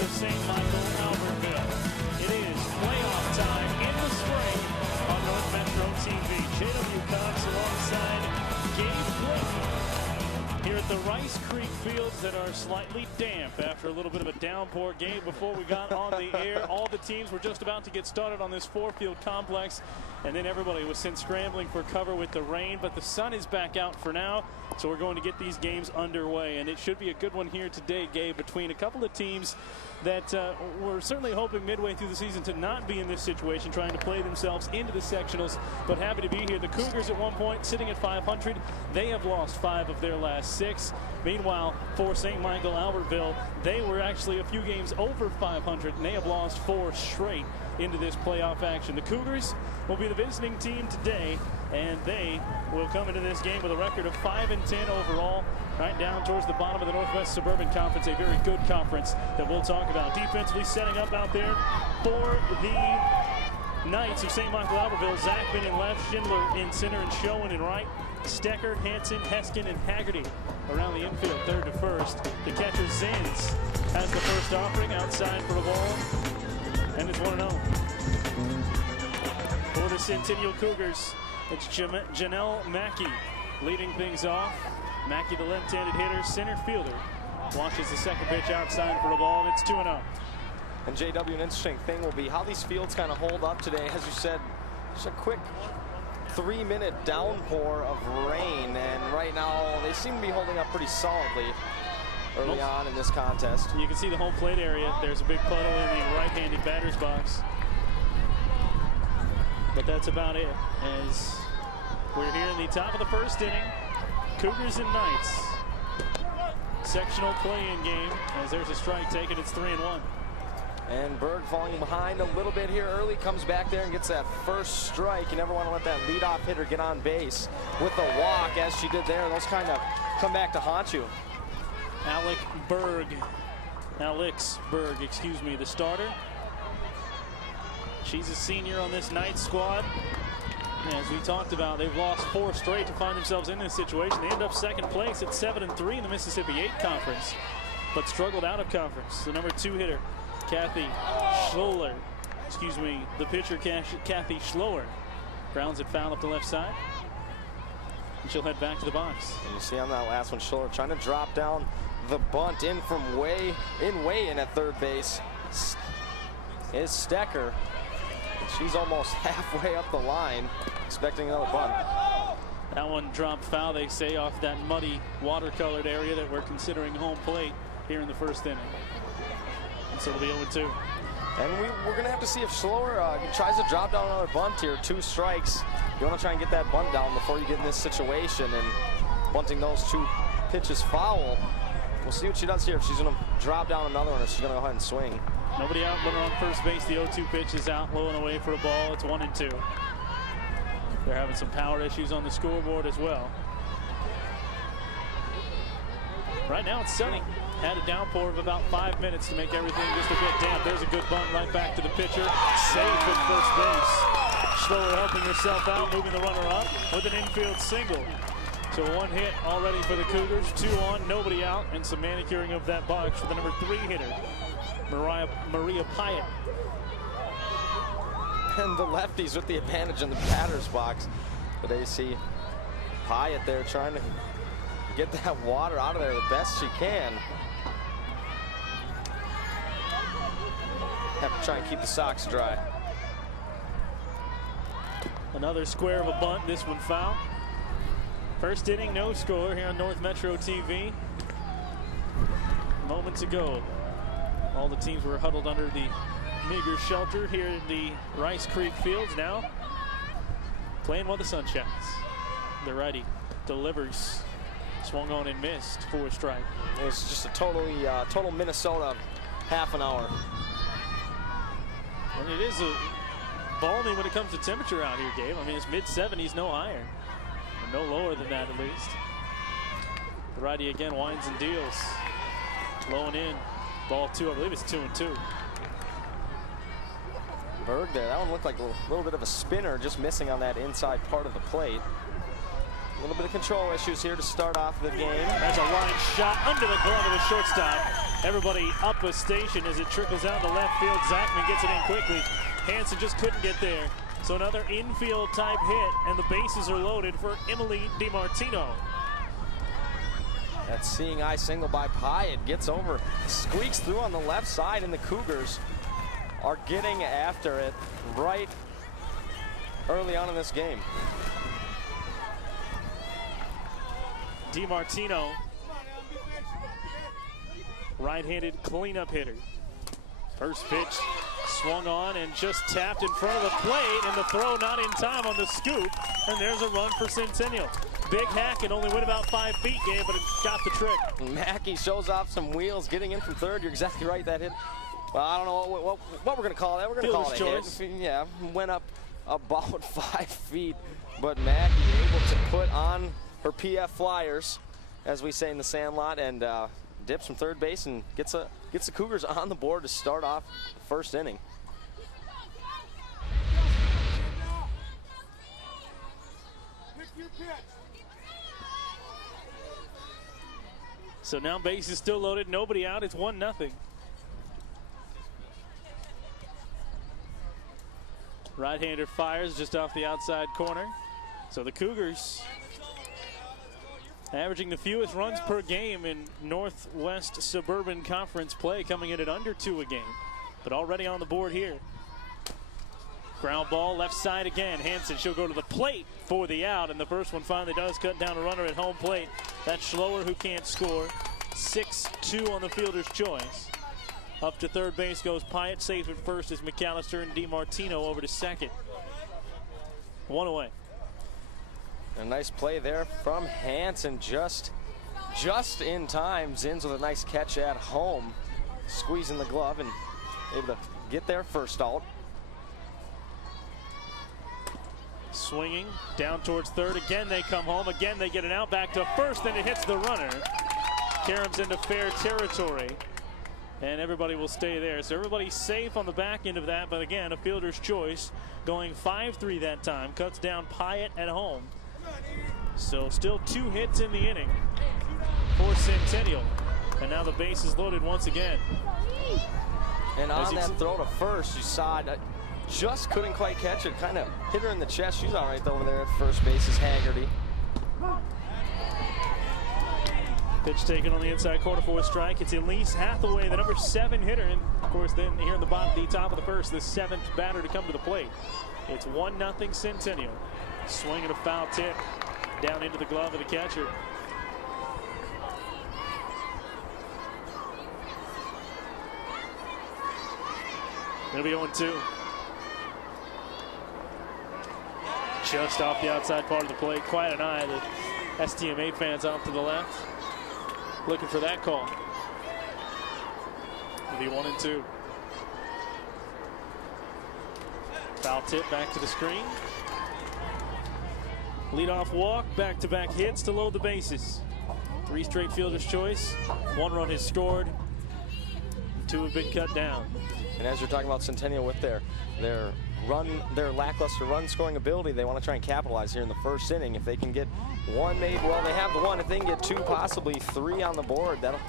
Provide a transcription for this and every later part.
Knights of St. Michael-Albertville. It is playoff time in the spring on North Metro TV. J.W. Cox alongside Gabe Blake here at the Rice Creek Fields that are slightly damp after a little bit of a downpour game before we got on the air. All the teams were just about to get started on this four-field complex, and then everybody was sent scrambling for cover with the rain, but the sun is back out for now, so we're going to get these games underway, and it should be a good one here today, Gabe, between a couple of teams that we're certainly hoping midway through the season to not be in this situation, trying to play themselves into the sectionals, but happy to be here. The Cougars at one point sitting at 500. They have lost 5 of their last 6. Meanwhile, for St. Michael-Albertville, they were actually a few games over 500, and they have lost 4 straight into this playoff action. The Cougars will be the visiting team today, and they will come into this game with a record of 5-10 overall, right down towards the bottom of the Northwest Suburban Conference, a very good conference that we'll talk about. Defensively setting up out there for the Knights of St. Michael-Albertville. Zachman in left, Schindler in center, and Schoen in right. Stecker, Hansen, Heskin, and Haggerty around the infield, third to first. The catcher, Zins, has the first offering outside for the ball, and it's 1-0. For the Centennial Cougars, it's Janelle Mackey leading things off. Mackey, the left-handed hitter, center fielder, launches the second pitch outside for the ball, and it's 2-0. And JW, an interesting thing will be how these fields kind of hold up today. As you said, just a quick 3-minute downpour of rain, and right now they seem to be holding up pretty solidly early on in this contest. You can see the home plate area. There's a big puddle in the right-handed batter's box. But that's about it, as we're here in the top of the first inning. Cougars and Knights. Sectional play-in game, as there's a strike taken. It's 3-1. And Berg falling behind a little bit here early, comes back there and gets that first strike. You never want to let that leadoff hitter get on base with a walk, as she did there. Those kind of come back to haunt you. Alex Berg, excuse me, the starter. She's a senior on this Knights squad. As we talked about, they've lost 4 straight to find themselves in this situation. They end up second place at 7-3 in the Mississippi 8 Conference, but struggled out of conference. The number 2 hitter, Kathy Schloer, the pitcher, Kathy Schloer, grounds it foul up the left side, and she'll head back to the box. And you see on that last one, Schloer trying to drop down the bunt in from way in at third base is Stecker. She's almost halfway up the line, expecting another bunt. That one dropped foul, they say, off that muddy watercolored area that we're considering home plate here in the first inning. And so it'll be 0-2. And we're going to have to see if Schloer tries to drop down another bunt here. 2 strikes. You want to try and get that bunt down before you get in this situation, and bunting those 2 pitches foul. We'll see what she does here, if she's going to drop down another one or she's going to go ahead and swing. Nobody out, runner on first base. The 0-2 pitch is out, low and away for a ball. It's 1-2. They're having some power issues on the scoreboard as well. Right now it's sunny. Had a downpour of about 5 minutes to make everything just a bit damp. There's a good bunt right back to the pitcher. Safe at first base. Schloer helping herself out, moving the runner up with an infield single. So 1 hit already for the Cougars, 2 on, nobody out, and some manicuring of that box for the number 3 hitter, Maria Pyatt. And the lefties with the advantage in the batter's box. But they see Pyatt there trying to get that water out of there the best she can. Have to try and keep the socks dry. Another square of a bunt, this one foul. First inning, no score here on North Metro TV. Moments ago, all the teams were huddled under the meager shelter here in the Rice Creek Fields. Now playing while the sun shines. The righty delivers, swung on and missed for a strike. It was just a total Minnesota half an hour. And it is a balmy when it comes to temperature out here, Gabe. I mean, it's mid-70s, no higher. No lower than that, at least. The righty again winds and deals. Low and in. Ball 2, I believe it's 2-2. Berg there, that one looked like a little bit of a spinner, just missing on that inside part of the plate. A little bit of control issues here to start off the game. There's a line shot under the glove of the shortstop. everybody up a station as it trickles down to left field. Zachman gets it in quickly. Hansen just couldn't get there. So another infield type hit, and the bases are loaded for Emily DiMartino. That seeing eye single by Pyatt gets over, squeaks through on the left side, and the Cougars are getting after it right early on in this game. DiMartino, right-handed cleanup hitter. First pitch swung on and just tapped in front of the plate, and the throw not in time on the scoop, and there's a run for Centennial. Big hack and only went about 5 feet, Gabe, but it got the trick. Mackey shows off some wheels, getting in from third. You're exactly right, that hit. Well, I don't know what we're going to call that. We're going to call it a hit. Yeah, went up about 5 feet, but Mackey able to put on her PF Flyers, as we say in the Sandlot, and dips from third base and gets the Cougars on the board to start off the first inning. So now base is still loaded, nobody out, it's 1-0. Right-hander fires just off the outside corner. So the Cougars averaging the fewest runs per game in Northwest Suburban Conference play, coming in at under 2 a game, but already on the board here. Ground ball left side again. Hansen, she'll go to the plate for the out, and the first one finally does cut down a runner at home plate. That's Schloer, who can't score. 6-2 on the fielder's choice. Up to third base goes Pyatt. Safe at first is McAllister, and DiMartino over to second. 1 away. A nice play there from Hansen, just in time. Zins with a nice catch at home, squeezing the glove and able to get there first out. Swinging down towards third. Again, they come home. Again, they get it out back to first, and it hits the runner. Karams into fair territory, and everybody will stay there. So everybody's safe on the back end of that, but again, a fielder's choice going 5-3 that time. Cuts down Pyatt at home. So still 2 hits in the inning for Centennial. And now the base is loaded once again. And on that throw to first, you saw it. Just couldn't quite catch it. Kind of hit her in the chest. She's all right over there at first base is Haggerty. Pitch taken on the inside corner for a strike. It's Elise Hathaway, the number 7 hitter. And of course, then here in the bottom, the top of the first, the 7th batter to come to the plate. It's 1-0 Centennial. Swing and a foul tip down into the glove of the catcher. It'll be 0-2. Just off the outside part of the plate. Quite an eye. The STMA fans off to the left, looking for that call. It'll be 1-2. Foul tip back to the screen. Leadoff walk, back-to-back hits to load the bases. 3 straight fielder's choice. 1 run is scored. 2 have been cut down. And as you're talking about Centennial with their lackluster run scoring ability, they want to try and capitalize here in the first inning. If they can get 1 made, well, they have the 1. If they can get 2, possibly 3 on the board, that'll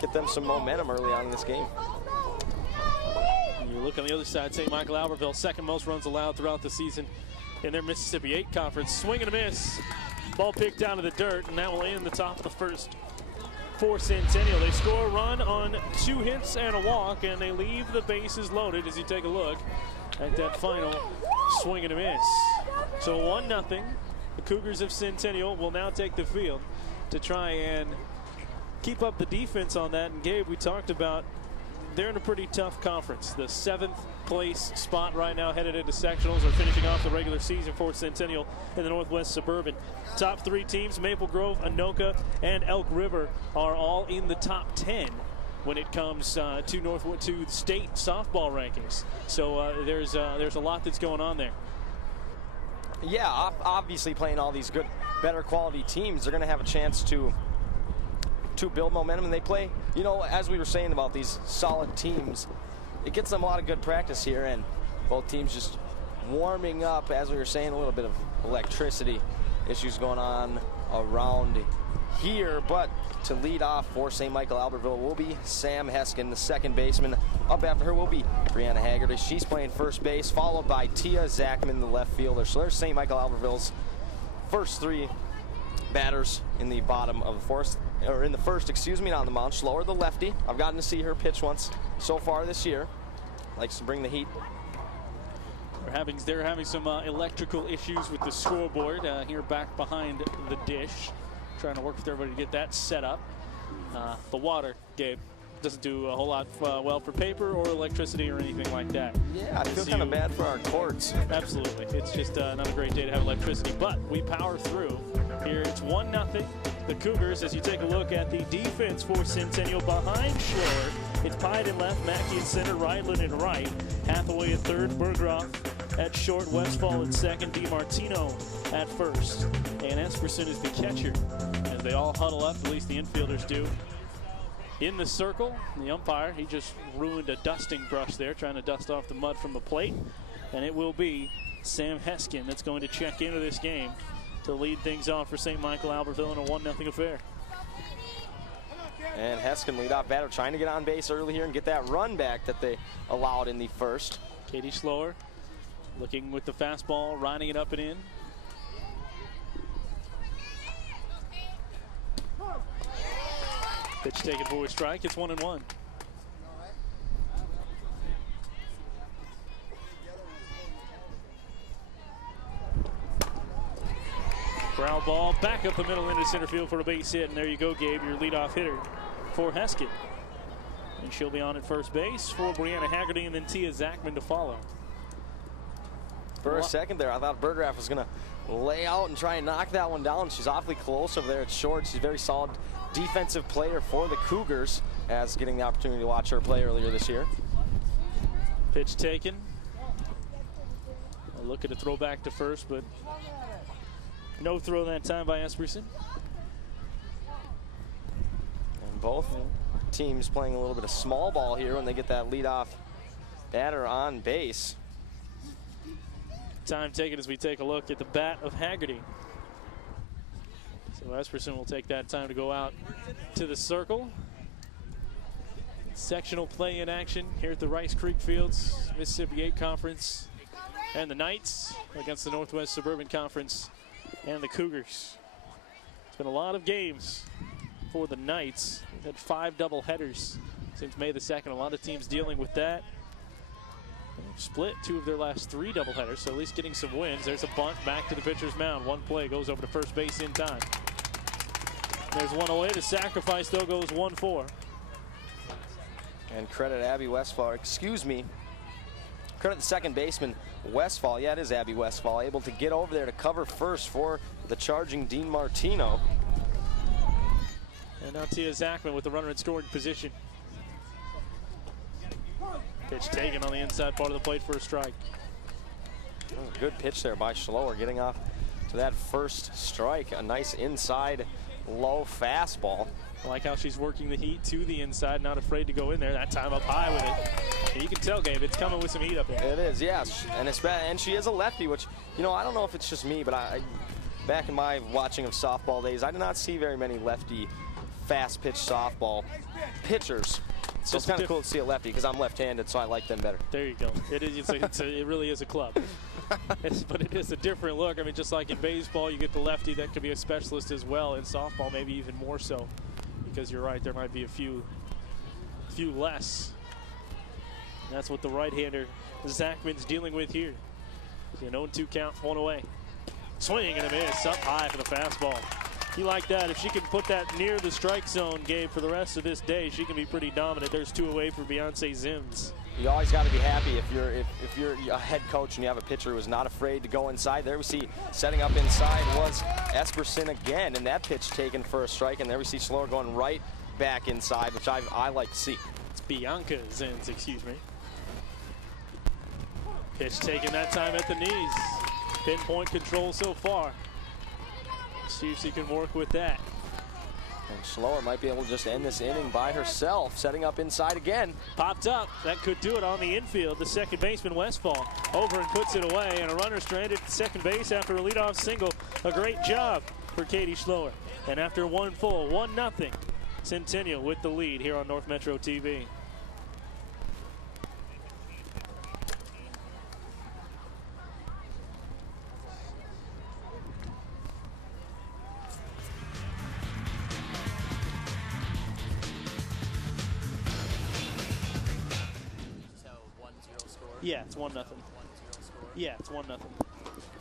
get them some momentum early on in this game. You look on the other side, St. Michael-Albertville, 2nd most runs allowed throughout the season in their Mississippi 8 conference. Swing and a miss. Ball picked down to the dirt, and that will end the top of the first for Centennial. They score a run on 2 hits and a walk, and they leave the bases loaded as you take a look at that final swing and a miss. So 1-0. The Cougars of Centennial will now take the field to try and keep up the defense on that. And Gabe, we talked about they're in a pretty tough conference. The 7th place spot right now headed into sectionals, or finishing off the regular season for Centennial in the Northwest Suburban. Top 3 teams, Maple Grove, Anoka, and Elk River, are all in the top 10 when it comes to state softball rankings. So there's a lot that's going on there. Yeah, obviously playing all these good, better quality teams, they're going to have a chance to build momentum, and they play, you know, as we were saying about these solid teams, it gets them a lot of good practice here, and both teams just warming up, as we were saying, a little bit of electricity issues going on around here, but to lead off for St. Michael-Albertville will be Sam Heskin, the second baseman. Up after her will be Brianna Haggerty. She's playing first base, followed by Tia Zachman, the left fielder. So there's St. Michael-Albertville's first three batters in the bottom of the fourth, or in the first, excuse me, on the mound. Schloer, the lefty. I've gotten to see her pitch once so far this year. Likes to bring the heat. They're having some electrical issues with the scoreboard here back behind the dish. Trying to work with everybody to get that set up. The water, Gabe, doesn't do a whole lot well for paper or electricity or anything like that. Yeah, I feel kind of bad for our courts. Absolutely. It's just not a great day to have electricity, but we power through. Here it's 1-0. The Cougars, as you take a look at the defense for Centennial behind Schloer. It's Pide in left, Mackey in center, Ryland in right. Hathaway at third, Berggroff at short, Westfall at second, DiMartino at first. And Esperson is the catcher as they all huddle up, at least the infielders do. In the circle, the umpire, he just ruined a dusting brush there, trying to dust off the mud from the plate. And it will be Sam Heskin that's going to check into this game to lead things off for St. Michael-Albertville in a 1-0 affair. And Heskin, leadoff batter, trying to get on base early here and get that run back that they allowed in the first. Katie Schloer looking with the fastball, riding it up and in. Pitch taken for a strike. It's 1-1. Ground ball back up the middle into center field for a base hit. And there you go, Gabe, your leadoff hitter for Heskin. And she'll be on at first base for Brianna Haggerty and then Tia Zachman to follow. For a second there, I thought Berggraff was going to lay out and try and knock that one down. She's awfully close over there at short. She's a very solid defensive player for the Cougars, as getting the opportunity to watch her play earlier this year. Pitch taken. A look at a throw back to first, but no throw that time by Esperson. And both teams playing a little bit of small ball here when they get that leadoff batter on base. Time taken as we take a look at the bat of Haggerty. So Esperson will take that time to go out to the circle. Sectional play in action here at the Rice Creek Fields, Mississippi 8 Conference, and the Knights against the Northwest Suburban Conference and the Cougars. It's been a lot of games for the Knights. We've had 5 doubleheaders since May the 2nd. A lot of teams dealing with that. They've split 2 of their last 3 doubleheaders, so at least getting some wins. There's a bunt back to the pitcher's mound. One play goes over to first base in time. There's one away. The sacrifice, though, goes 1-4. And credit Abby Westfall, excuse me. Credit the second baseman, Westfall. Yeah, it is Abby Westfall, able to get over there to cover first for the charging Dean Martino. And now Tia Zachman with the runner in scoring position. Pitch taken on the inside part of the plate for a strike. That was a good pitch there by Schloer, getting off to that first strike. A nice inside low fastball. I like how she's working the heat to the inside, not afraid to go in there. That time up high with it. And you can tell, Gabe, it's coming with some heat up there. It is, yes. And she is a lefty, which, you know, I don't know if it's just me, but back in my watching of softball days, I did not see very many lefty fast pitch softball pitchers. So it's kind of cool to see a lefty because I'm left-handed, so I like them better. There you go. It really is a club. But it is a different look. I mean, just like in baseball, you get the lefty that could be a specialist as well. In softball, maybe even more so, because you're right, there might be a few less. And that's what the right-hander Zachman's dealing with here. So an 0-2 count, 1 away. Swing and a miss, up high for the fastball. You like that. If she can put that near the strike zone, Gabe, for the rest of this day, she can be pretty dominant. There's 2 away for Beyonce Zims. You always got to be happy if you're a head coach and you have a pitcher who is not afraid to go inside. There we see setting up inside was Esperson again, and that pitch taken for a strike. And there we see Schloer going right back inside, which I like to see. It's Bianca Zims, excuse me. Pitch taken that time at the knees. Pinpoint control so far. See if she can work with that. And Schloer might be able to just end this inning by herself, setting up inside again. Popped up. That could do it on the infield. The second baseman, Westfall, over and puts it away. And a runner stranded at second base after a leadoff single. A great job for Katie Schloer. And after one full, 1-0, Centennial with the lead here on North Metro TV. Yeah, it's 1-0. Yeah, it's 1-0.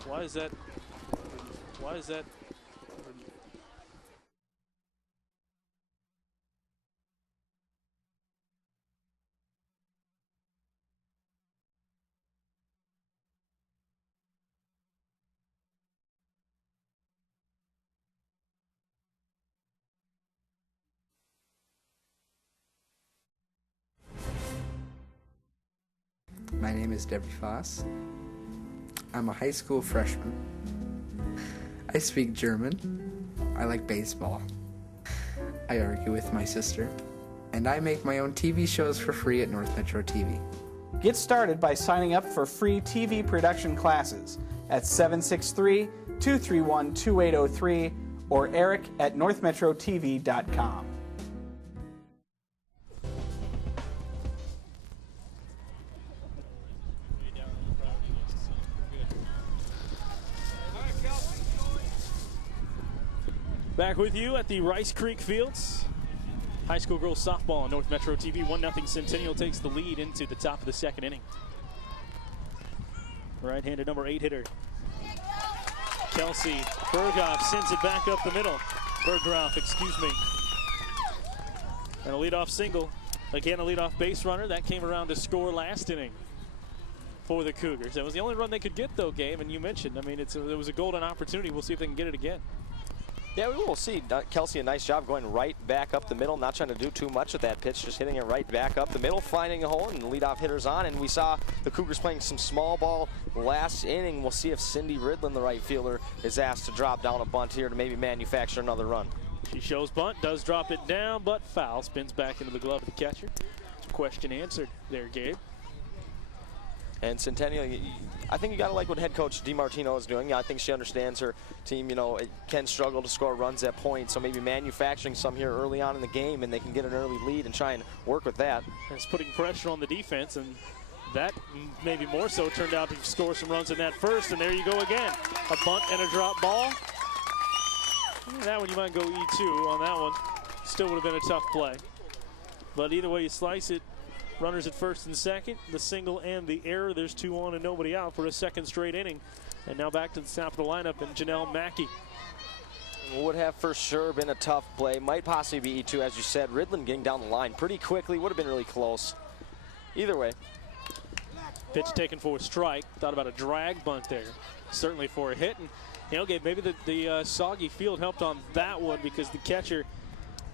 Why is that? Why is that? My name is Debbie Foss. I'm a high school freshman. I speak German. I like baseball. I argue with my sister. And I make my own TV shows for free at North Metro TV. Get started by signing up for free TV production classes at 763-231-2803 or eric@northmetrotv.com. Back with you at the Rice Creek Fields. High school girls softball on North Metro TV. 1-0 Centennial takes the lead into the top of the second inning. Right-handed number 8 hitter Kelsey Berghoff sends it back up the middle. Berghoff, excuse me. And a leadoff single. Again, a leadoff base runner. That came around to score last inning for the Cougars. That was the only run they could get, though, Gabe. And you mentioned, I mean, it was a golden opportunity. We'll see if they can get it again. Yeah, we will see. Kelsey, a nice job going right back up the middle, not trying to do too much with that pitch, just hitting it right back up the middle, finding a hole, and leadoff hitters on. And we saw the Cougars playing some small ball last inning. We'll see if Cindy Ridlin, the right fielder, is asked to drop down a bunt here to maybe manufacture another run. She shows bunt, does drop it down, but foul. Spins back into the glove of the catcher. Question answered there, Gabe. And Centennial, I think you got to like what head coach DiMartino is doing. I think she understands her team, you know, it can struggle to score runs at points, so maybe manufacturing some here early on in the game and they can get an early lead and try and work with that. It's putting pressure on the defense, and that maybe more so turned out to score some runs in that first, and there you go again. A bunt and a drop ball. That one you might go E2 on that one. Still would have been a tough play. But either way you slice it, runners at first and second, the single and the error. There's 2 on and nobody out for a second straight inning. And now back to the top of the lineup and Janelle Mackey. Would have for sure been a tough play. Might possibly be E2, as you said. Ridlin getting down the line pretty quickly. Would have been really close. Either way. Pitch taken for a strike. Thought about a drag bunt there. Certainly for a hit. And, you know, Gabe, maybe the soggy field helped on that one because the catcher,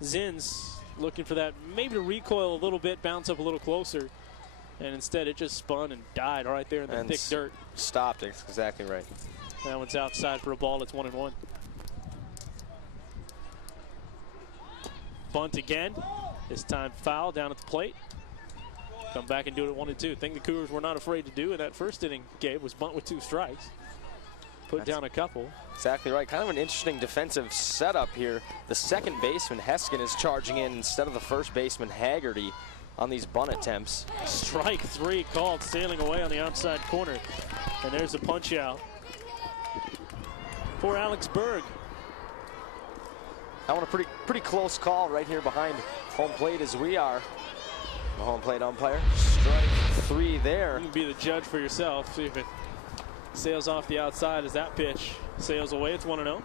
Zins, looking for that, maybe to recoil a little bit, bounce up a little closer. And instead it just spun and died right there in the thick dirt. Stopped, exactly right. That one's outside for a ball. It's 1-1. Bunt again. This time foul down at the plate. Come back and do it at 1-2. Thing the Cougars were not afraid to do in that first inning, Gabe, was bunt with 2 strikes. Put down a couple. Exactly right. Kind of an interesting defensive setup here. The second baseman, Heskin, is charging in instead of the first baseman, Haggerty, on these bunt attempts. Strike 3 called, sailing away on the outside corner. And there's a punch out for Alex Berg. That one a pretty close call right here behind home plate as we are. The home plate umpire. Strike 3 there. You can be the judge for yourself. See if it sails off the outside as that pitch sails away. It's 1-0.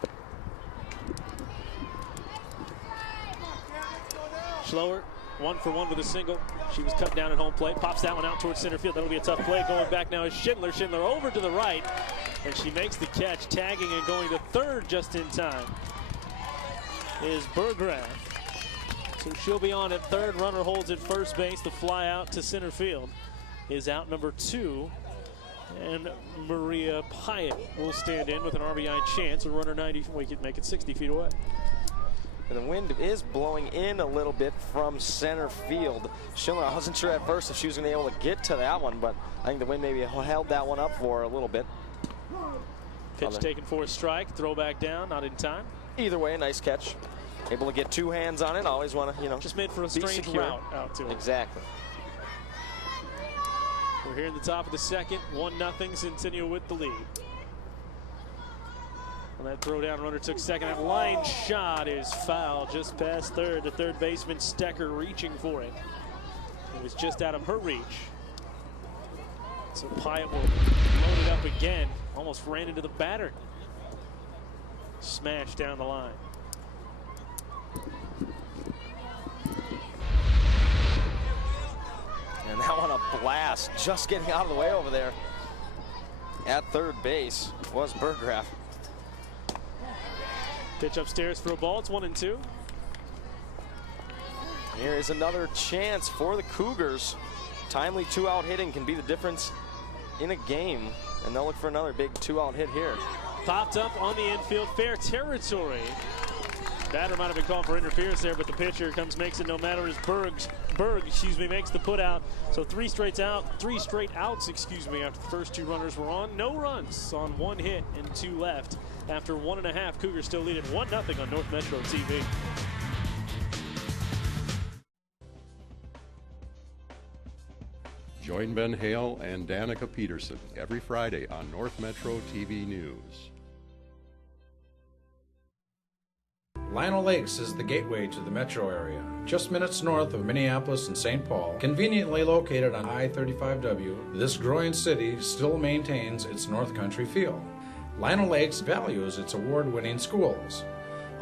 Schloer, 1 for 1 with a single. She was cut down at home plate. Pops that one out towards center field. That'll be a tough play. Going back now is Schindler. Schindler over to the right. And she makes the catch, tagging and going to third just in time is Berggraf. So she'll be on at third. Runner holds at first base. The fly out to center field is out number 2. And Maria Pyatt will stand in with an RBI chance. A runner 90, we could make it 60 feet away. And the wind is blowing in a little bit from center field. Schindler, I wasn't sure at first if she was going to be able to get to that one, but I think the wind maybe held that one up for her a little bit. Pitch taken for a strike. Throw back down, not in time. either way, a nice catch. Able to get two hands on it. Always want to, you know, just made for a strange secure. route out to it. Exactly. We're here in the top of the second. 1-0 Centennial with the lead. And that throw down runner took second. That line shot is foul just past third. The third baseman Stecker reaching for it. It was just out of her reach. So Pyatt will load it up again. Almost ran into the batter. Smash down the line. And that one a blast. Just getting out of the way over there. At third base was Berggraf. Pitch upstairs for a ball. It's 1-2. Here is another chance for the Cougars. Timely two-out hitting can be the difference in a game. And they'll look for another big two-out hit here. Popped up on the infield, fair territory. Batter might have been called for interference there, but the pitcher makes it no matter as Berg, makes the put out. So three straight outs, after the first two runners were on. No runs on one hit and two left. After 1.5, Cougars still leading 1-0 on North Metro TV. Join Ben Hale and Danica Peterson every Friday on North Metro TV News. Lino Lakes is the gateway to the metro area, just minutes north of Minneapolis and St. Paul. Conveniently located on I-35W, this growing city still maintains its North Country feel. Lino Lakes values its award-winning schools.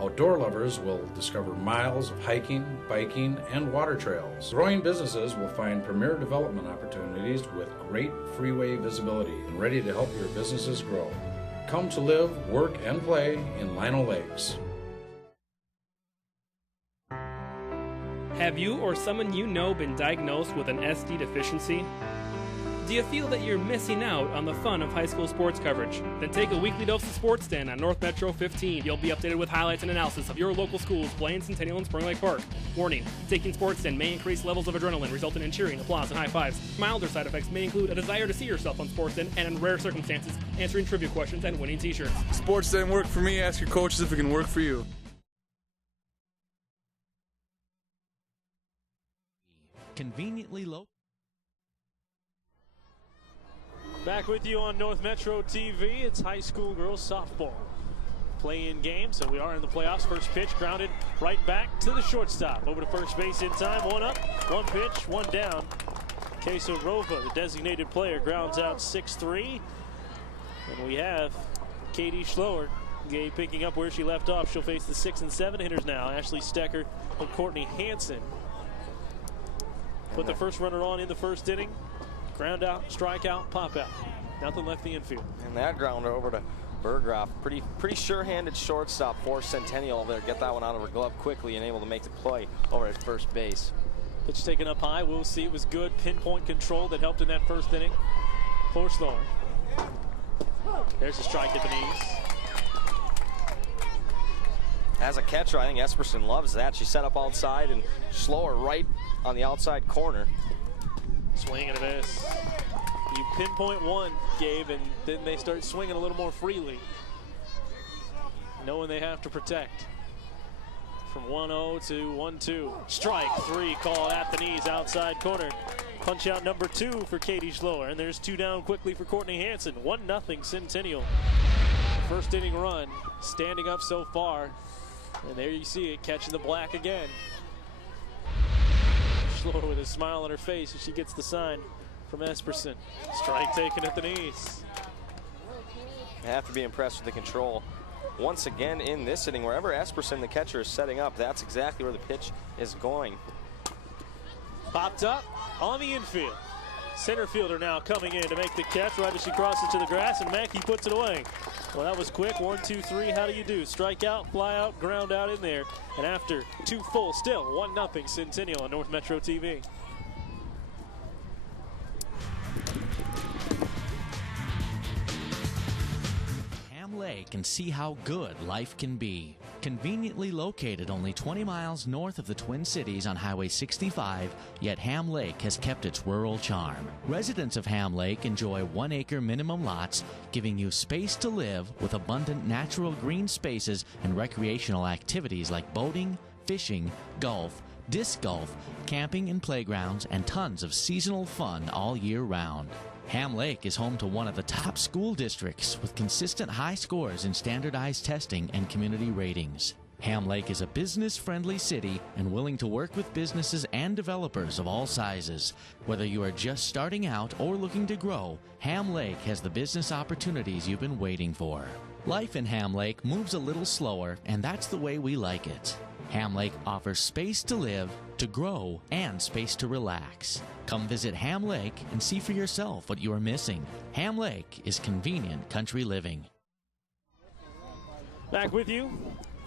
Outdoor lovers will discover miles of hiking, biking, and water trails. Growing businesses will find premier development opportunities with great freeway visibility and ready to help your businesses grow. Come to live, work, and play in Lino Lakes. Have you or someone you know been diagnosed with an SD deficiency? Do you feel that you're missing out on the fun of high school sports coverage? Then take a weekly dose of Sports Den on North Metro 15. You'll be updated with highlights and analysis of your local schools, Blaine, Centennial, and Spring Lake Park. Warning, taking Sports Den may increase levels of adrenaline, resulting in cheering, applause, and high fives. Milder side effects may include a desire to see yourself on Sports Den, and in rare circumstances, answering trivia questions and winning t-shirts. Sports Den work for me. Ask your coaches if it can work for you. Conveniently low. Back with you on North Metro TV. It's high school girls softball play-in game, so we are in the playoffs. First pitch grounded right back to the shortstop. Over to first base in time. One up, one pitch, one down. Queso Rova, the designated player, grounds out 6-3. And we have Katie Schloer picking up where she left off. She'll face the 6 and 7 hitters now. Ashley Stecker and Courtney Hansen. Put the first runner on in the first inning. Ground out, strike out, pop out. Nothing left the infield. And that grounder over to Berggraf. Pretty sure-handed shortstop for Centennial over there. Get that one out of her glove quickly and able to make the play over at first base. Pitch taken up high. We'll see. It was good pinpoint control that helped in that first inning for Schloer. There's a strike at the knees. As a catcher, I think Esperson loves that. She set up outside and Schloer right on the outside corner. Swing and a miss. You pinpoint one, Gabe, and then they start swinging a little more freely, knowing they have to protect. From 1-0 to 1-2. Strike three called at the knees, outside corner. Punch out number 2 for Katie Schloer, and there's 2 down quickly for Courtney Hansen. 1-0 Centennial. First inning run, standing up so far, and there you see it, catching the black again. Schloer with a smile on her face as she gets the sign from Esperson. Strike taken at the knees. You have to be impressed with the control. Once again in this inning, wherever Esperson, the catcher, is setting up, that's exactly where the pitch is going. Popped up on the infield. Center fielder now coming in to make the catch right as she crosses to the grass, and Mackey puts it away. Well, that was quick. 1, 2, 3. How do you do? Strike out, fly out, ground out in there. And after 2 full, still 1-0 Centennial on North Metro TV. Ham Lake can see how good life can be. Conveniently located only 20 miles north of the Twin Cities on Highway 65, yet Ham Lake has kept its rural charm. Residents of Ham Lake enjoy 1-acre minimum lots, giving you space to live with abundant natural green spaces and recreational activities like boating, fishing, golf, disc golf, camping and playgrounds, and tons of seasonal fun all year round. Ham Lake is home to one of the top school districts with consistent high scores in standardized testing and community ratings. Ham Lake is a business-friendly city and willing to work with businesses and developers of all sizes. Whether you are just starting out or looking to grow, Ham Lake has the business opportunities you've been waiting for. Life in Ham Lake moves a little slower, and that's the way we like it. Ham Lake offers space to live, to grow, and space to relax. Come visit Ham Lake and see for yourself what you are missing. Ham Lake is convenient country living. Back with you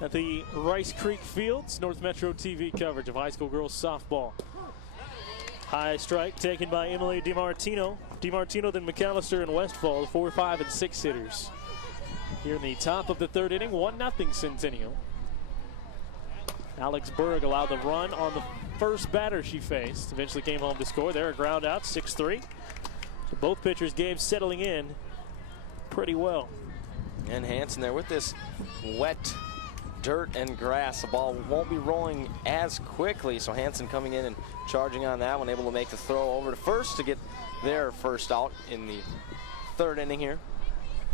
at the Rice Creek Fields, North Metro TV coverage of high school girls softball. High strike taken by Emily DiMartino. DiMartino, then McAllister and Westfall, the 4, 5, and 6 hitters. Here in the top of the third inning, 1-0 Centennial. Alex Berg allowed the run on the first batter she faced. Eventually came home to score. There, a ground out, 6-3. So both pitchers' games settling in pretty well. And Hansen there with this wet dirt and grass. The ball won't be rolling as quickly. So Hansen coming in and charging on that one, able to make the throw over to first to get their first out in the third inning here.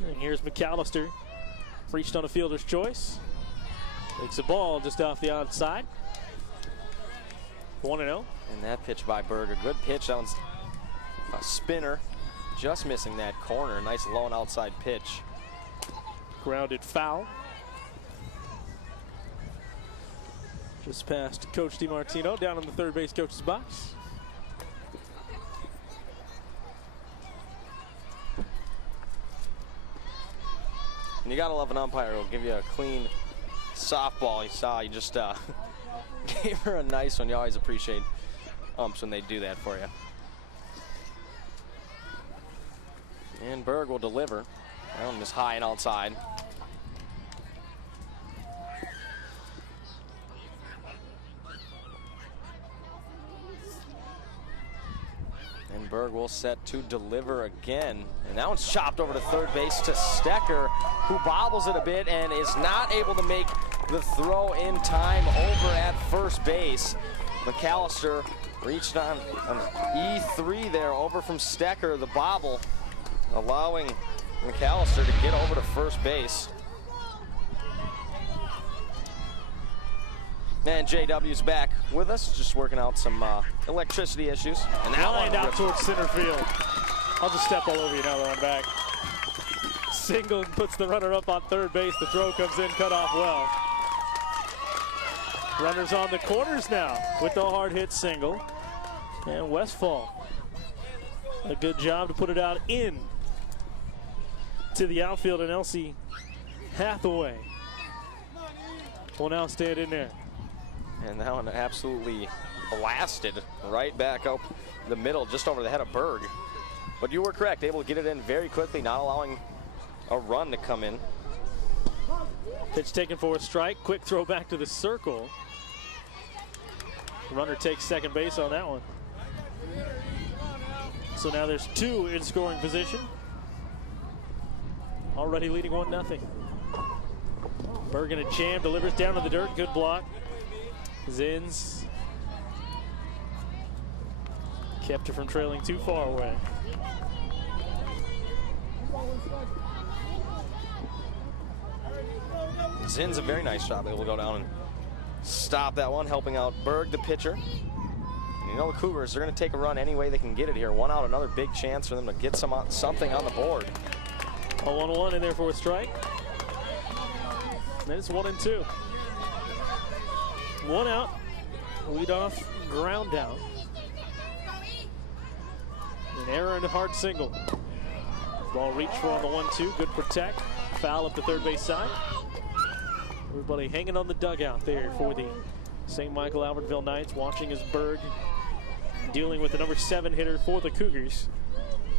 And here's McAllister. Reached on a fielder's choice. Takes the ball just off the outside. 1-0. And that pitch by Berg, a good pitch. That one's a spinner. Just missing that corner. Nice low and outside pitch. Grounded foul. Just past Coach DiMartino down in the third base coach's box. And you gotta love an umpire who'll give you a clean softball. You saw, you just gave her a nice one. You always appreciate umps when they do that for you. And Berg will deliver. That one is high and outside. And Berg will set to deliver again. And that one's chopped over to third base to Stecker, who bobbles it a bit and is not able to make the throw in time over at first base. McAllister reached on an E3 there over from Stecker, the bobble, allowing McAllister to get over to first base. And JW's back with us, just working out some electricity issues. And that lined one out towards center field. I'll just step all over you now that I'm back. Single puts the runner up on third base. The throw comes in, cut off well. Runners on the corners now with the hard hit single. And Westfall, a good job to put it out in to the outfield, and Elsie Hathaway will now stand in there. And that one absolutely blasted right back up the middle, just over the head of Berg. But you were correct, able to get it in very quickly, not allowing a run to come in. Pitch taken for a strike. Quick throw back to the circle. Runner takes second base on that one. So now there's two in scoring position. Already leading 1-0. Berg in a jam, delivers down to the dirt. Good block. Zins kept her from trailing too far away. Zin's a very nice job, able to go down and stop that one, helping out Berg, the pitcher. And you know the Cougars, they're going to take a run any way they can get it here. One out, another big chance for them to get something on the board. A 1-1 in there for a strike. And then it's 1-2. One out, leadoff ground out. An error and a hard single. Ball reached for on the 1-2, good protect. Foul up the third base side. Everybody hanging on the dugout there for the St. Michael-Albertville Knights, watching as Berg dealing with the number 7 hitter for the Cougars,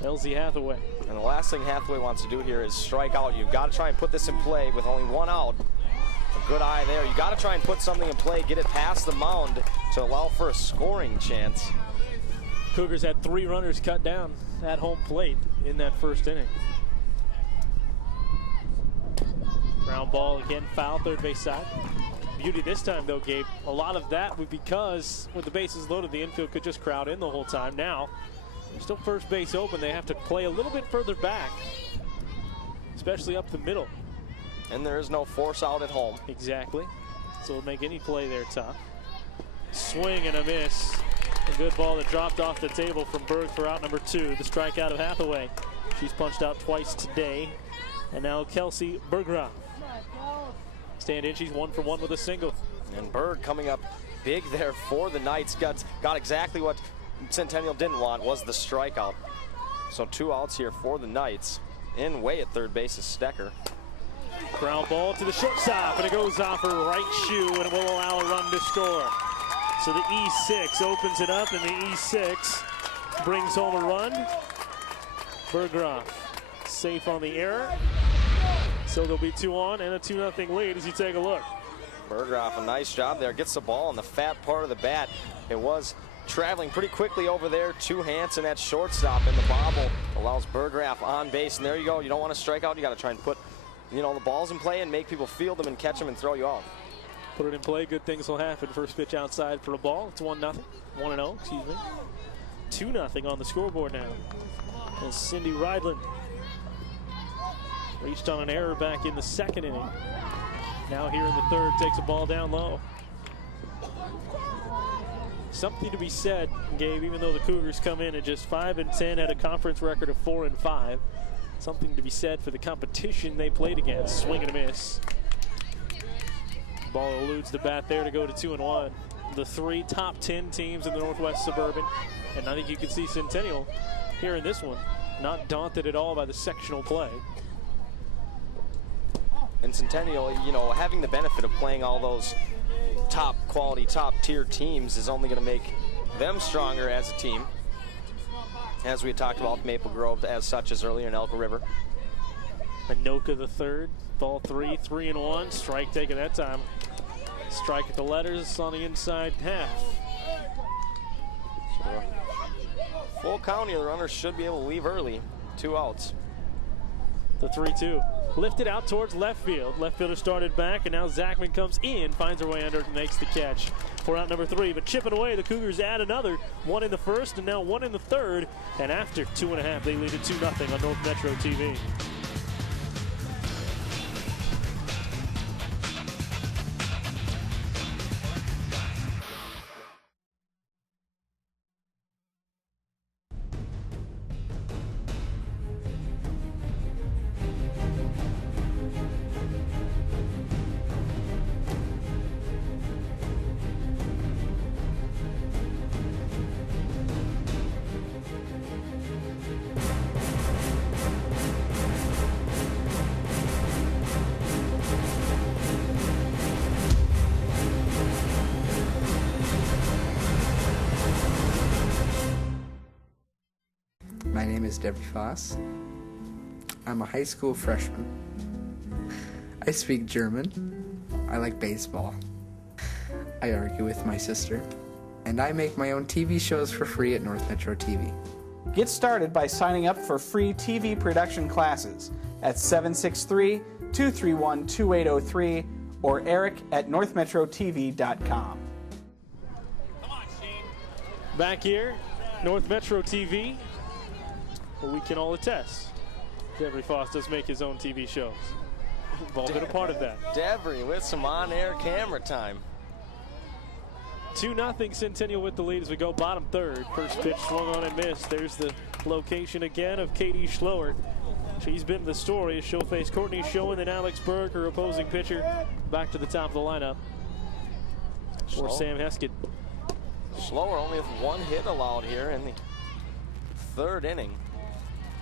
Elsie Hathaway. And the last thing Hathaway wants to do here is strike out. You've got to try and put this in play with only one out. Good eye there. You got to try and put something in play, get it past the mound to allow for a scoring chance. Cougars had 3 runners cut down at home plate in that first inning. Ground ball again, foul, third base side. Beauty this time, though, Gabe. A lot of that would because with the bases loaded, the infield could just crowd in the whole time. Now, there's still first base open. They have to play a little bit further back, especially up the middle. And there is no force out at home. Exactly. So it'll make any play there tough. Swing and a miss. A good ball that dropped off the table from Berg for out number 2. The strikeout of Hathaway. She's punched out twice today. And now Kelsey Berggraf. Stand in, she's 1 for 1 with a single. And Berg coming up big there for the Knights. Got exactly what Centennial didn't want, was the strikeout. So 2 outs here for the Knights. In way at third base is Stecker. Ground ball to the shortstop, and it goes off her right shoe, and it will allow a run to score. So the E6 opens it up, and the E6 brings home a run. Berggraf safe on the error. So there'll be 2 on and a 2-0 lead as you take a look. Berggraf, a nice job there. Gets the ball on the fat part of the bat. It was traveling pretty quickly over there to Hansen at shortstop, and the bobble allows Berggraf on base. And there you go. You don't want to strike out. You got to try and put, the balls in play and make people field them and catch them and throw you out. Put it in play, good things will happen. First pitch outside for a ball. It's 1-0. 1-0, excuse me. 2-0 on the scoreboard now. As Cindy Rydland reached on an error back in the second inning. Now here in the third, takes a ball down low. Something to be said, Gabe, even though the Cougars come in at just 5-10, had a conference record of 4-5. Something to be said for the competition they played against. Swing and a miss. Ball eludes the bat there to go to 2-1. The 3 top 10 teams in the Northwest Suburban. And I think you can see Centennial here in this one. Not daunted at all by the sectional play. And Centennial, having the benefit of playing all those top quality, top tier teams is only going to make them stronger as a team. As we had talked about Maple Grove as such as earlier in Elko River. Anoka the third, ball 3, 3-1, strike taken that time. Strike at the letters on the inside half. So, full count here, the runners should be able to leave early. 2 outs. The 3-2. Lifted out towards left field. Left fielder started back, and now Zachman comes in, finds her way under and makes the catch for out number 3. But chipping away, the Cougars add another. 1 in the first, and now 1 in the third. And after 2.5, they lead it 2-0 on North Metro TV. My name is Debbie Foss. I'm a high school freshman. I speak German. I like baseball. I argue with my sister. And I make my own TV shows for free at North Metro TV. Get started by signing up for free TV production classes at 763-231-2803 or eric@northmetrotv.com. Back here, North Metro TV, where we can all attest. Devery Foss does make his own TV shows. We've all been a part of that. Devery with some on-air camera time. 2-0 Centennial with the lead as we go bottom third. First pitch swung on and missed. There's the location again of Katie Schloer. She's been the story as she'll face Courtney Schoen and Alex Berg, her opposing pitcher, back to the top of the lineup for Sam Heskett. Schloer only with 1 hit allowed here in the third inning.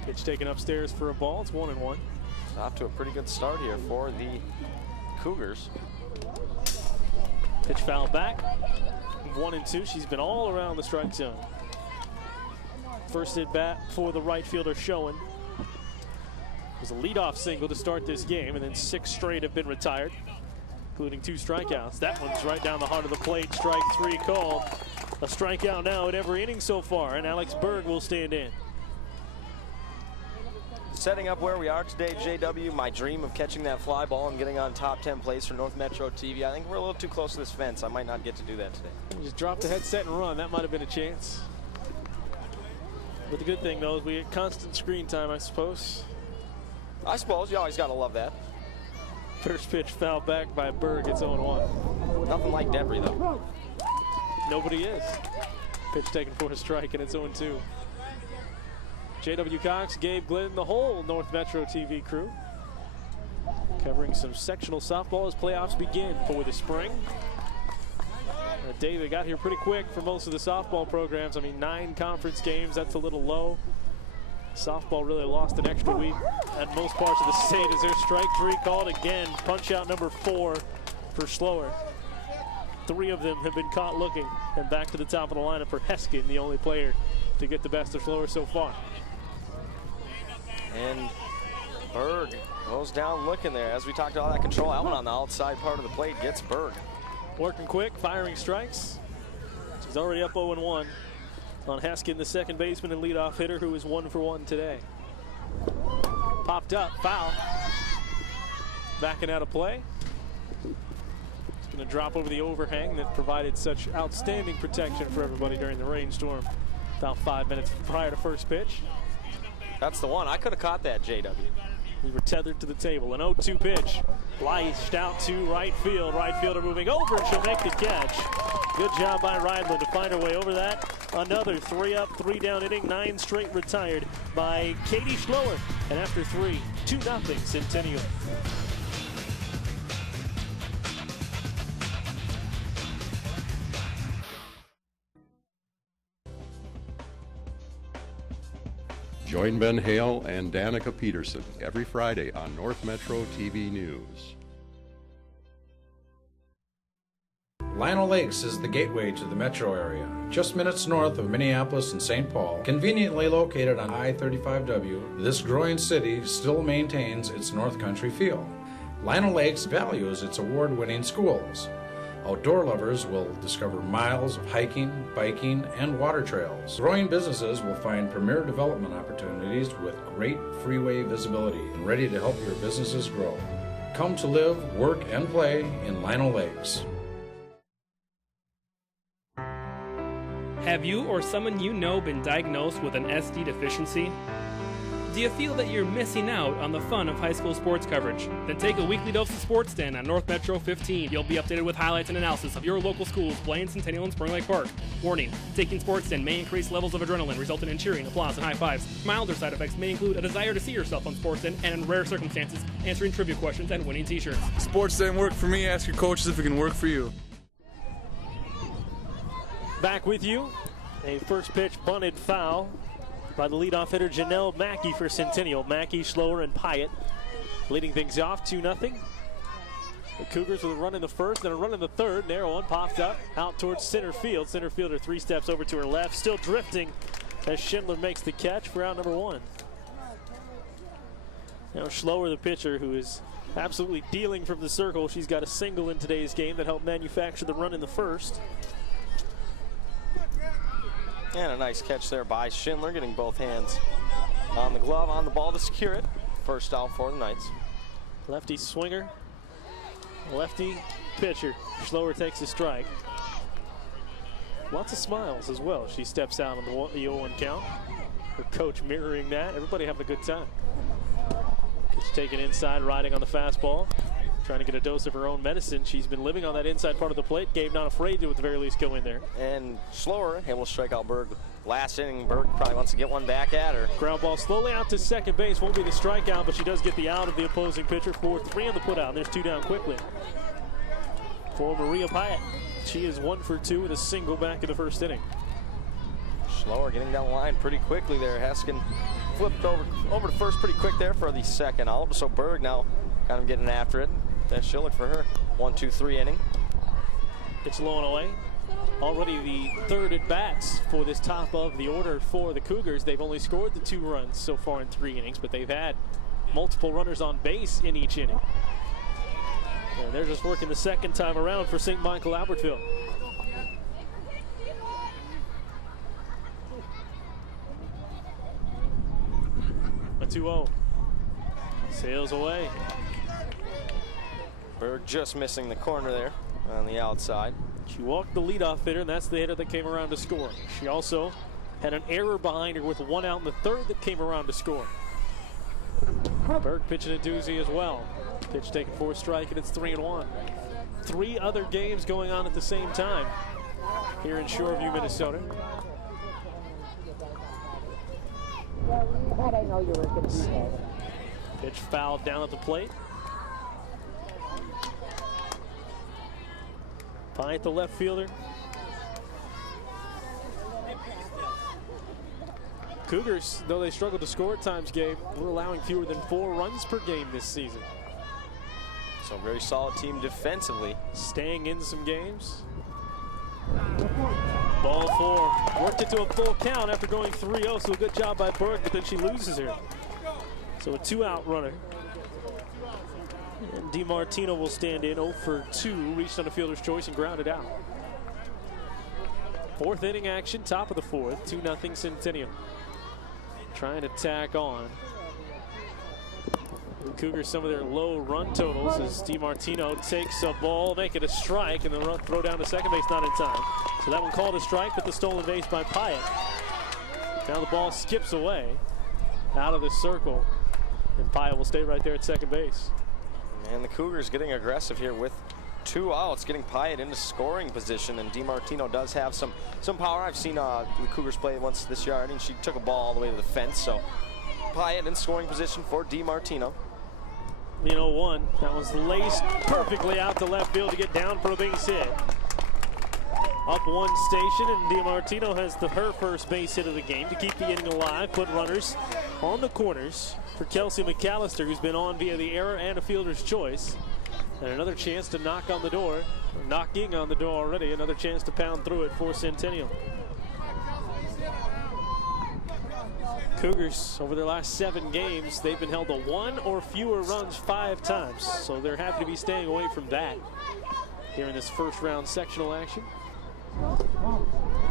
Pitch taken upstairs for a ball. It's 1-1. It's off to a pretty good start here for the Cougars. Pitch foul back. 1-2. She's been all around the strike zone. First at bat for the right fielder Schoen. It was a leadoff single to start this game, and then 6 straight have been retired. including 2 strikeouts. That one's right down the heart of the plate. Strike 3 called. A strikeout now in every inning so far, and Alex Berg will stand in. Setting up where we are today, JW, my dream of catching that fly ball and getting on top 10 plays for North Metro TV. I think we're a little too close to this fence. I might not get to do that today. Just drop the headset and run. That might have been a chance. But the good thing, though, is we get constant screen time, I suppose. I suppose. You always got to love that. First pitch fouled back by Berg. It's 0-1. Nothing like debris, though. Nobody is. Pitch taken for a strike, and it's 0-2. J.W. Cox, Gabe Glidden, the whole North Metro TV crew, covering some sectional softball as playoffs begin for the spring. A day that got here pretty quick for most of the softball programs. I mean, 9 conference games, that's a little low. Softball really lost an extra week at most parts of the state as their strike 3 called again. Punch out number 4 for Schloer. 3 of them have been caught looking, and back to the top of the lineup for Heskin, the only player to get the best of Schloer so far. And Berg goes down looking there. As we talked about that control, that one on the outside part of the plate gets Berg. Working quick, firing strikes. He's already up 0-1 on Heskin, the second baseman and leadoff hitter, who is 1 for 1 today. Popped up, foul. Backing out of play. It's going to drop over the overhang that provided such outstanding protection for everybody during the rainstorm about 5 minutes prior to first pitch. That's the one. I could have caught that, JW. We were tethered to the table. An 0-2 pitch. Liced out to right field. Right fielder moving over, and she'll make the catch. Good job by Rydland to find her way over that. Another 3 up, 3 down inning. 9 straight retired by Katie Schloer. And after 3, 2-0 Centennial. Join Ben Hale and Danica Peterson every Friday on North Metro TV News. Lionel Lakes is the gateway to the metro area, just minutes north of Minneapolis and St. Paul. Conveniently located on I-35W, this growing city still maintains its North Country feel. Lionel Lakes values its award-winning schools. Outdoor lovers will discover miles of hiking, biking, and water trails. Growing businesses will find premier development opportunities with great freeway visibility and ready to help your businesses grow. Come to live, work, and play in Lionel Lakes. Have you or someone you know been diagnosed with an SD deficiency? Do you feel that you're missing out on the fun of high school sports coverage? Then take a weekly dose of Sports Den on North Metro 15. You'll be updated with highlights and analysis of your local schools playing Centennial and Spring Lake Park. Warning, taking Sports Den may increase levels of adrenaline, resulting in cheering, applause, and high fives. Milder side effects may include a desire to see yourself on Sports Den, and in rare circumstances, answering trivia questions and winning t-shirts. Sports Den work for me. Ask your coaches if it can work for you. Back with you. A first pitch bunted foul by the leadoff hitter Janelle Mackey for Centennial. Mackey, Schloer, and Pyatt leading things off 2-0. The Cougars with a run in the first, then a run in the third. Narrow one popped up out towards center field. Center fielder 3 steps over to her left, still drifting as Schindler makes the catch for out number 1. Now Schloer, the pitcher, who is absolutely dealing from the circle. She's got a single in today's game that helped manufacture the run in the first. And a nice catch there by Schindler, getting both hands on the glove, on the ball to secure it. First out for the Knights. Lefty swinger, lefty pitcher. Schloer takes a strike. Lots of smiles as well. She steps out on the 0-1 count. Her coach mirroring that. Everybody having a good time. Pitch taken inside, riding on the fastball. Trying to get a dose of her own medicine. She's been living on that inside part of the plate. Gabe not afraid to, at the very least, go in there. And Schloer able to strike out Berg. Last inning, Berg probably wants to get one back at her. Ground ball slowly out to second base. Won't be the strikeout, but she does get the out of the opposing pitcher for 3 on the put out. There's 2 down quickly for Maria Pyatt. She is 1 for 2 with a single back in the first inning. Schloer getting down the line pretty quickly there. Heskin flipped over to first pretty quick there for the second out. So Berg now kind of getting after it. Then she'll look for her 1-2-3 inning. It's low and away. Already the third at bats for this top of the order for the Cougars. They've only scored the 2 runs so far in 3 innings, but they've had multiple runners on base in each inning. And they're just working the second time around for St. Michael-Albertville. A 2-0. Sails away. Berg just missing the corner there on the outside. She walked the leadoff hitter, and that's the hitter that came around to score. She also had an error behind her with 1 out in the third that came around to score. Berg pitching a doozy as well. Pitch taken for a strike, and it's 3-1. 3 other games going on at the same time here in Shoreview, Minnesota. Pitch fouled down at the plate. Pyatt, the left fielder. Cougars, though they struggled to score at times, Gabe, we're allowing fewer than 4 runs per game this season. So very solid team defensively. Staying in some games. Ball 4. Worked it to a full count after going 3-0, so a good job by Berg, but then she loses her. So a 2-out runner. And DiMartino will stand in 0 for 2, reached on a fielder's choice and grounded out. 4th inning action, top of the 4th, 2-0 Centennial. Trying to tack on. The Cougars, some of their low run totals as DiMartino takes a ball, make it a strike, and the throw down to second base not in time. So that one called a strike, but the stolen base by Pyatt. Now the ball skips away out of the circle, and Pyatt will stay right there at second base. And the Cougars getting aggressive here with 2 outs, getting Pyatt into scoring position, and DiMartino does have some power. I've seen the Cougars play once this yard, and she took a ball all the way to the fence. So Pyatt in scoring position for DiMartino. 1. That was laced perfectly out to left field to get down for a base hit. Up 1 station, and DiMartino has her first base hit of the game to keep the inning alive, put runners on the corners for Kelsey McAllister, who's been on via the error and a fielder's choice. And another chance to knock on the door, knocking on the door already, another chance to pound through it for Centennial. Cougars, over their last 7 games, they've been held to 1 or fewer runs 5 times. So they're happy to be staying away from that here in this first round sectional action.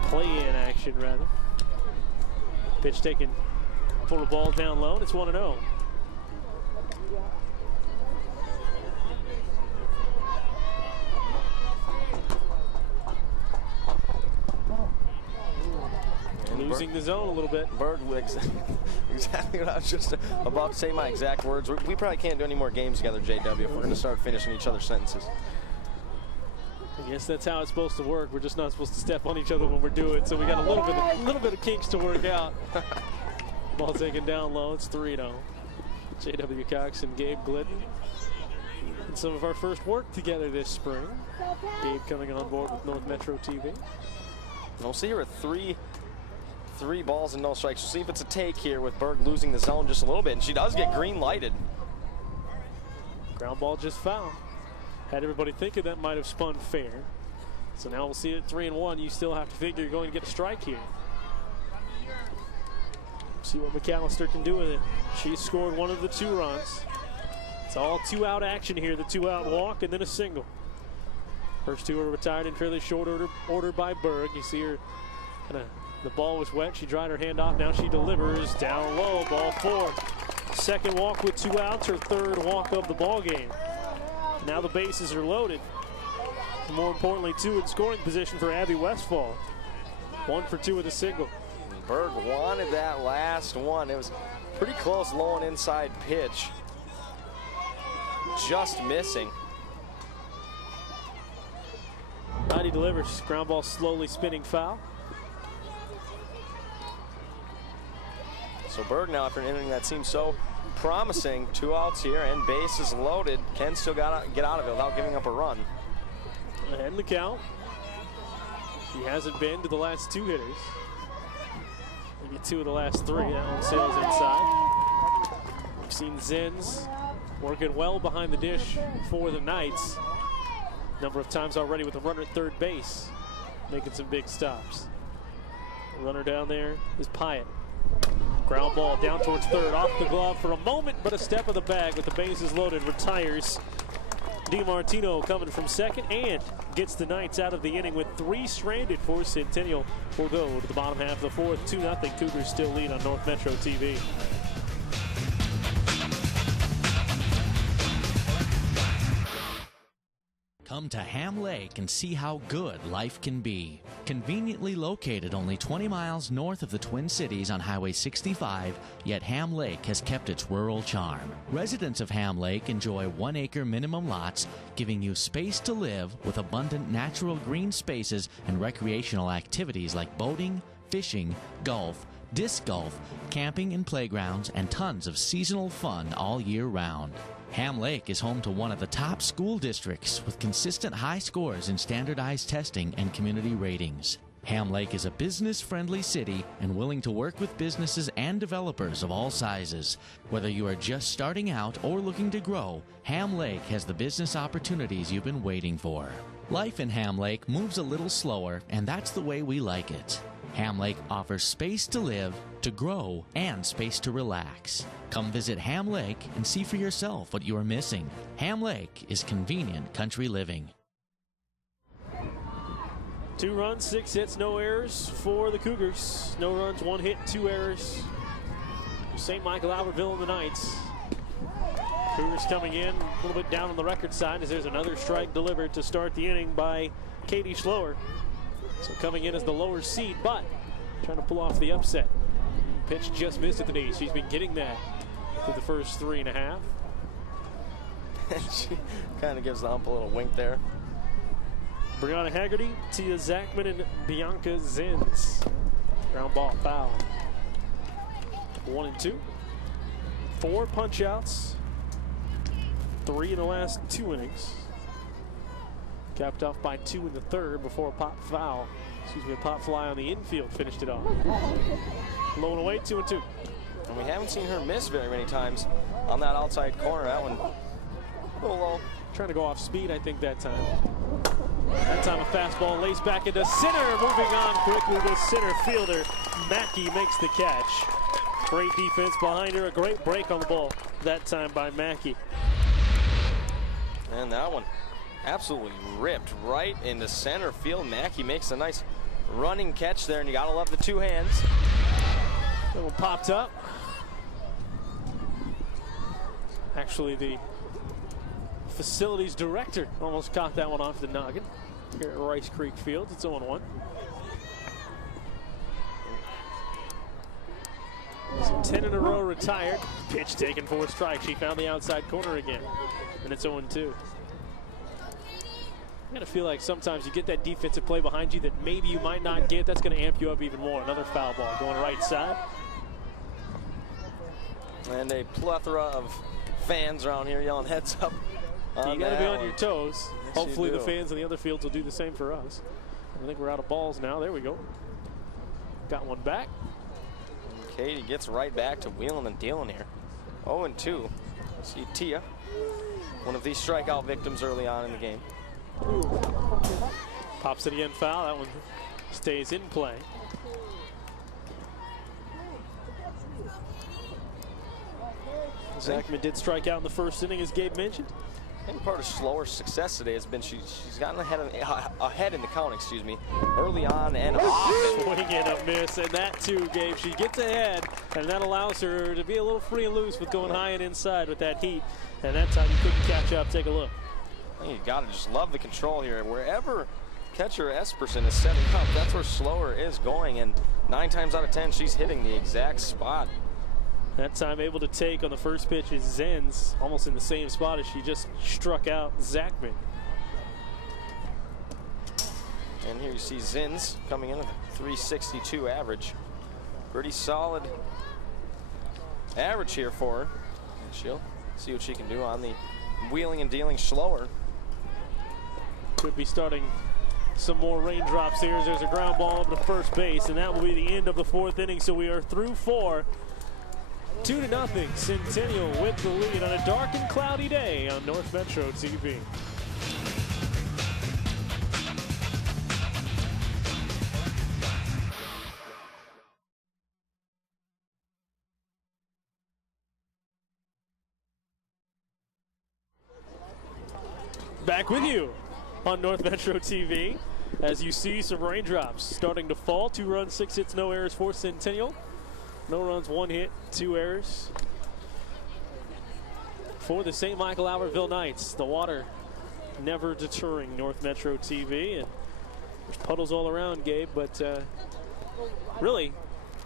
Play-in action, rather. Pitch taken for the ball down low, and it's 1-0. Losing the zone a little bit. Berg, exactly what I was just about to say, my exact words. We probably can't do any more games together, JW, if we're going to start finishing each other's sentences. I guess that's how it's supposed to work. We're just not supposed to step on each other when we're doing it, so we got a little bit of kinks to work out. Ball taken down low. It's 3-0. J.W. Cox and Gabe Glidden. And some of our first work together this spring. Gabe coming on board with North Metro TV. And we'll see here at 3 balls and no strikes. We'll see if it's a take here with Berg losing the zone just a little bit, and she does get green lighted. Ground ball just foul. Had everybody thinking that might have spun fair. So now we'll see it at 3-1. You still have to figure you're going to get a strike here. See what McAllister can do with it. She scored 1 of the 2 runs. It's all 2-out action here. The 2-out walk and then a single. First 2 are retired in fairly short order by Berg. You see her the ball was wet. She dried her hand off. Now she delivers down low. Ball 4. Second walk with 2 outs. Her 3rd walk of the ball game. Now the bases are loaded. More importantly, 2 in scoring position for Abby Westfall. 1 for 2 with a single. Berg wanted that last one. It was pretty close, low and inside pitch. Just missing. He delivers. Ground ball slowly spinning foul. So Berg now, after an inning that seems so promising, 2 outs here and bases loaded, can still get out of it without giving up a run. Ahead in the count. He hasn't been to the last 2 hitters. Maybe 2 of the last 3. That one sails inside. We've seen Zins working well behind the dish for the Knights. Number of times already with a runner at 3rd base, making some big stops. The runner down there is Pyatt. Ground ball down towards 3rd, off the glove for a moment, but a step of the bag with the bases loaded, retires DiMartino coming from second and gets the Knights out of the inning with 3 stranded for Centennial. We'll go to the bottom half of the fourth. 2-0. Cougars still lead on North Metro TV. Come to Ham Lake and see how good life can be. Conveniently located only 20 miles north of the Twin Cities on Highway 65, yet Ham Lake has kept its rural charm. Residents of Ham Lake enjoy 1-acre minimum lots, giving you space to live with abundant natural green spaces and recreational activities like boating, fishing, golf, disc golf, camping and playgrounds, and tons of seasonal fun all year round. Ham Lake is home to one of the top school districts with consistent high scores in standardized testing and community ratings. Ham Lake is a business-friendly city and willing to work with businesses and developers of all sizes. Whether you are just starting out or looking to grow, Ham Lake has the business opportunities you've been waiting for. Life in Ham Lake moves a little slower, and that's the way we like it. Ham Lake offers space to live, to grow, and space to relax. Come visit Ham Lake and see for yourself what you are missing. Ham Lake is convenient country living. 2 runs, 6 hits, no errors for the Cougars. No runs, 1 hit, 2 errors. St. Michael-Albertville and the Knights. Cougars coming in a little bit down on the record side as there's another strike delivered to start the inning by Katie Schloer. So coming in as the lower seed, but trying to pull off the upset. Pitch just missed at the knee. She's been getting that through the first 3.5. She kind of gives the ump a little wink there. Brianna Haggerty, Tia Zachman, and Bianca Zins. Ground ball foul. 1-2. 4 punch outs. 3 in the last 2 innings. Capped off by 2 in the third before a pop foul. Excuse me, a pop fly on the infield finished it off. Low and away, 2-2. And we haven't seen her miss very many times on that outside corner. That one a little low. Trying to go off speed, I think, that time. That time a fastball laced back into center. Moving on quickly, the center fielder, Mackey, makes the catch. Great defense behind her. A great break on the ball that time by Mackey. And that one absolutely ripped right into center field. Mackey makes a nice running catch there, and you gotta love the 2 hands. That one popped up. Actually, the facilities director almost caught that one off the noggin here at Rice Creek Field. It's 0-1. So 10 in a row retired. Pitch taken for a strike. She found the outside corner again, and it's 0-2. I gotta feel like sometimes you get that defensive play behind you that maybe you might not get. That's gonna amp you up even more. Another foul ball going right side. And a plethora of fans around here yelling heads up. You gotta be on your toes. Yes, hopefully the fans in the other fields will do the same for us. I think we're out of balls now. There we go. Got one back. And Katie gets right back to wheeling and dealing here. 0-2. See Tia, one of these strikeout victims early on in the game. Pops it again, foul. That one stays in play. Zachman did strike out in the first inning, as Gabe mentioned. I think part of Schloer's success today has been she's gotten ahead in the count, excuse me, early on and often. Swing and a miss, and that too, Gabe. She gets ahead, and that allows her to be a little free and loose with going high and inside with that heat. And that time you couldn't catch up. Take a look. You gotta just love the control here. Wherever catcher Esperson is setting up, that's where Schloer is going, and 9 times out of 10 she's hitting the exact spot. That time able to take on the first pitch is Zenz, almost in the same spot as she just struck out Zachman. And here you see Zins coming in with a 362 average. Pretty solid average here for her. And she'll see what she can do on the wheeling and dealing Schloer. Could be starting some more raindrops here as there's a ground ball over to first base, and that will be the end of the 4th inning. So we are through 4. 2-0, Centennial with the lead on a dark and cloudy day on North Metro TV. back with you on North Metro TV as you see some raindrops starting to fall. 2 runs, 6 hits, no errors for Centennial. No runs, 1 hit, 2 errors for the St. Michael-Albertville Knights. The water never deterring North Metro TV. And there's puddles all around, Gabe, but really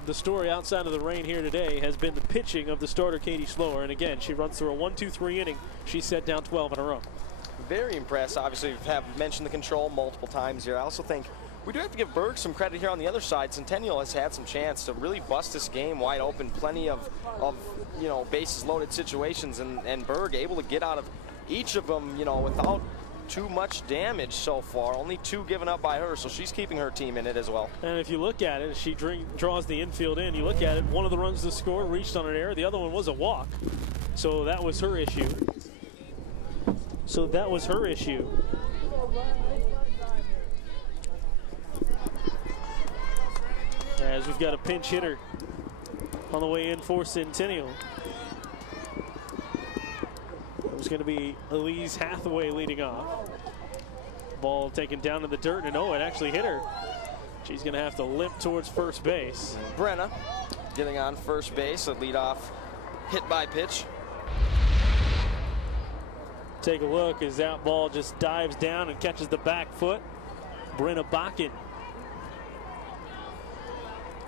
the story outside of the rain here today has been the pitching of the starter, Katie Slower. And again, she runs through a 1-2-3 inning. She set down 12 in a row. Very impressed. Obviously, we have mentioned the control multiple times here. I also think we do have to give Berg some credit here on the other side. Centennial has had some chance to really bust this game wide open. Plenty of you know, bases loaded situations, and Berg able to get out of each of them, you know, without too much damage so far. Only 2 given up by her, so she's keeping her team in it as well. And if you look at it, she draws the infield in. You look at it, one of the runs to score reached on an error. The other one was a walk. So that was her issue. As we've got a pinch hitter on the way in for Centennial. It was going to be Elise Hathaway leading off. Ball taken down to the dirt, and oh, it actually hit her. She's going to have to limp towards first base. Brenna getting on first base, a leadoff hit by pitch. Take a look as that ball just dives down and catches the back foot. Brenna Bakken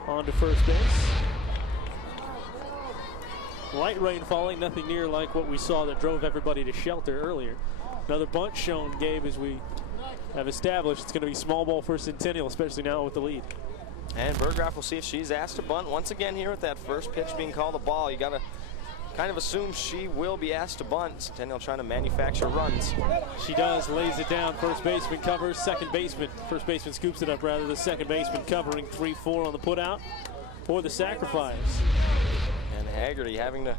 on to first base. Light rain falling, nothing near like what we saw that drove everybody to shelter earlier. Another bunt shown, Gabe, as we have established. It's going to be small ball for Centennial, especially now with the lead. And Berggraf will see if she's asked to bunt once again here with that first pitch being called a ball. You got to kind of assume she will be asked to bunt. Centennial trying to manufacture runs. She does, lays it down. First baseman covers, first baseman scoops it up rather. The second baseman covering, 3-4 on the putout for the sacrifice. And Haggerty having to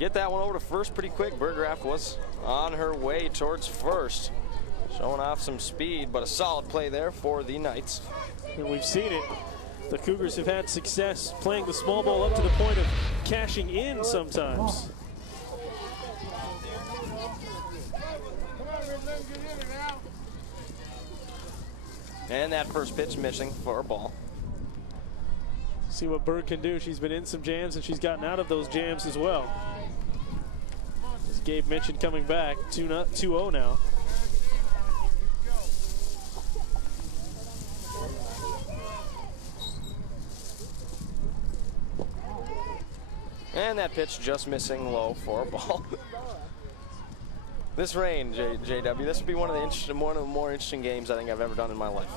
get that one over to first pretty quick. Berggraf was on her way towards first, showing off some speed, but a solid play there for the Knights. And we've seen it. The Cougars have had success playing the small ball up to the point of cashing in sometimes. And that first pitch missing for a ball. See what Berg can do. She's been in some jams and she's gotten out of those jams as well. As Gabe mentioned, coming back 2-0 now. And that pitch just missing low for a ball. This rain, JW, this would be one of the more interesting games I think I've ever done in my life.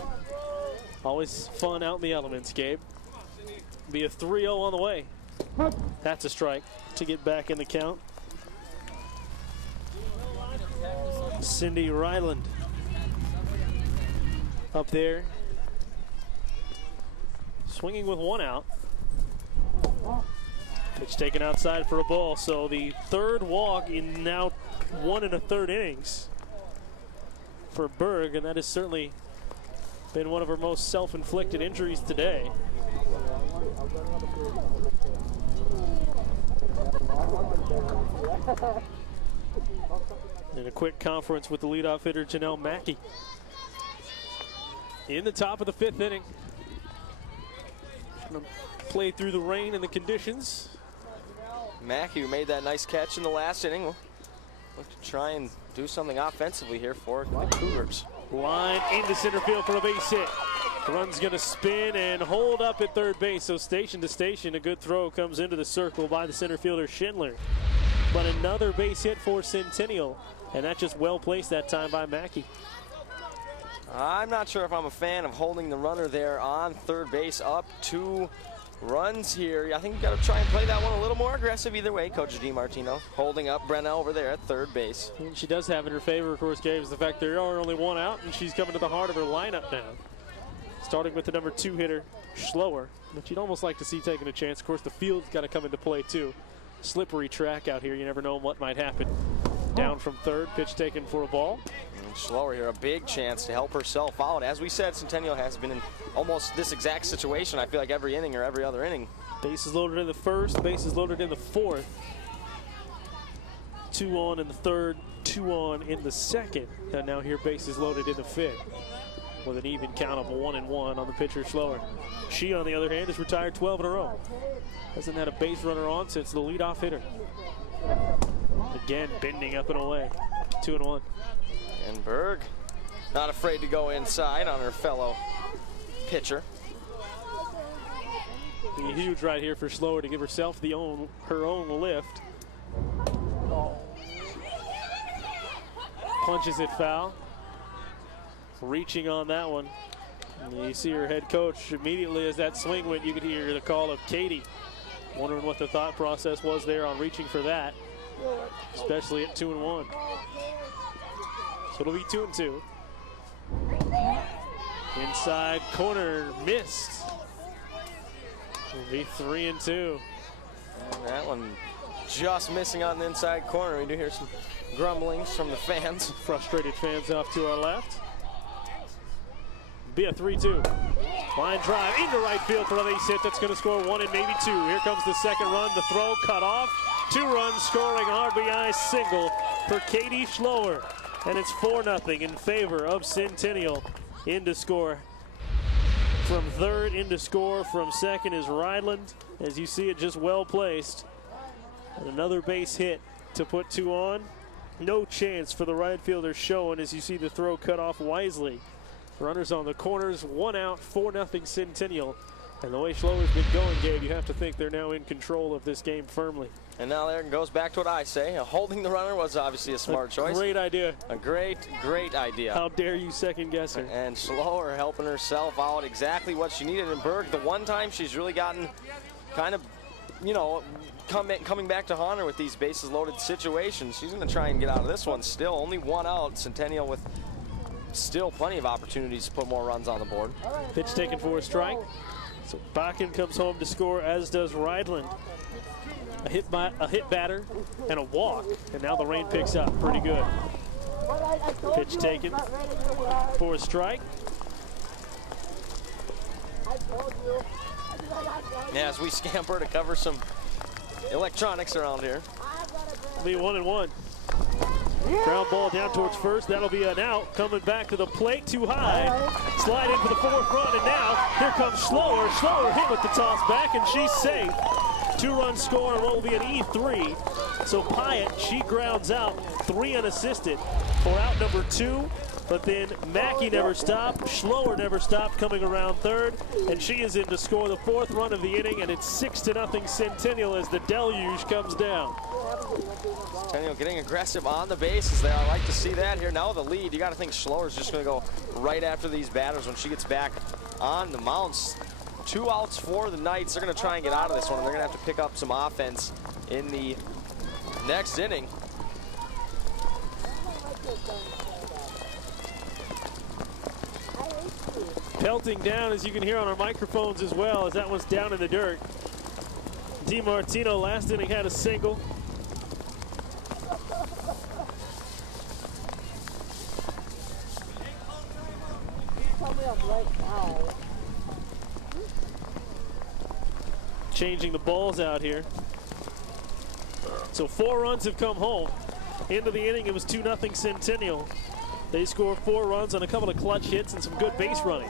Always fun out in the elements, Gabe. Be a 3-0 on the way. That's a strike to get back in the count. Cindy Ryland up there, swinging with 1 out. Pitch taken outside for a ball, so the third walk in now 1 1/3 innings for Berg, and that has certainly been one of her most self-inflicted injuries today. In a quick conference with the leadoff hitter, Janelle Mackey. In the top of the 5th inning. Gonna play through the rain and the conditions. Mackey, who made that nice catch in the last inning, will look to try and do something offensively here for the Cougars. Line into center field for a base hit. The run's going to spin and hold up at third base. So station to station, a good throw comes into the circle by the center fielder Schindler. But another base hit for Centennial, and that's just well placed that time by Mackey. I'm not sure if I'm a fan of holding the runner there on third base. Up 2 runs here. I think you got to try and play that one a little more aggressive either way. Coach DiMartino holding up Brenna over there at third base. And she does have in her favor, of course, Gabe, is the fact there are only 1 out, and she's coming to the heart of her lineup now. Starting with the number 2 hitter, Schlower, but you'd almost like to see taking a chance. Of course, the field's got to come into play too. Slippery track out here. You never know what might happen. Down from third, pitch taken for a ball. And Schlower here, a big chance to help herself out. As we said, Centennial has been in almost this exact situation, I feel like, every inning or every other inning. Bases loaded in the first, bases loaded in the 4th. 2 on in the third, 2 on in the second. And now here bases loaded in the fifth with an even count of 1-1 on the pitcher Schloer. She, on the other hand, has retired 12 in a row. Hasn't had a base runner on since the leadoff hitter. Again, bending up and away. 2-1. And Berg not afraid to go inside on her fellow pitcher. Be huge right here for Schloer to give herself her own lift. Punches it foul. Reaching on that one. And you see her head coach immediately as that swing went, you could hear the call of Katie. Wondering what the thought process was there on reaching for that, especially at 2-1. So it'll be 2-2. Inside corner, missed. It'll be 3-2. And that one just missing on the inside corner. We do hear some grumblings from the fans. Frustrated fans off to our left. Be a 3-2. Line drive into right field for a base hit. That's going to score 1 and maybe 2. Here comes the second run. The throw cut off. 2 runs scoring RBI single for Katie Schloer. And it's 4-0 in favor of Centennial. In to score from third, in to score from second is Rydland. As you see it, just well placed. And another base hit to put 2 on. No chance for the right fielder Schoen as you see the throw cut off wisely. Runners on the corners, 1 out, 4-0 Centennial. And the way Schloer's been going, Gabe, you have to think they're now in control of this game firmly. And now there goes back to what I say. Holding the runner was obviously a smart choice. Great idea. A great idea. How dare you second guess her. And Schloer helping herself out exactly what she needed in Berg. The one time she's really gotten kind of, you know, coming back to haunt her with these bases loaded situations. She's going to try and get out of this one still. Only 1 out. Centennial with still plenty of opportunities to put more runs on the board. Pitch taken for a strike. So Bakken comes home to score, as does Rydland. A hit batter and a walk, and now the rain picks up pretty good. Pitch taken for a strike. Yeah, as we scamper to cover some electronics around here. It'll be 1-1. Ground ball down towards first. That'll be an out. Coming back to the plate, too high. Slide in for the fourth run, and now here comes Schloer. Schloer hit with the toss back, and she's safe. 2-run score, and what will be an E3. So Pyatt, she grounds out, 3 unassisted for out number 2. But then Mackey never stopped. Schloer never stopped coming around third. And she is in to score the 4th run of the inning, and it's 6-0 Centennial as the deluge comes down. Centennial getting aggressive on the bases there. I like to see that here. Now the lead, you got to think Schloer's just going to go right after these batters when she gets back on the mounts. 2 outs for the Knights. They're going to try and get out of this one, and they're going to have to pick up some offense in the next inning. Pelting down, as you can hear on our microphones as well, as that one's down in the dirt. DiMartino last inning had a single. Changing the balls out here. So 4 runs have come home. Into the inning, it was 2-0 Centennial. They scored 4 runs on a couple of clutch hits and some good base running.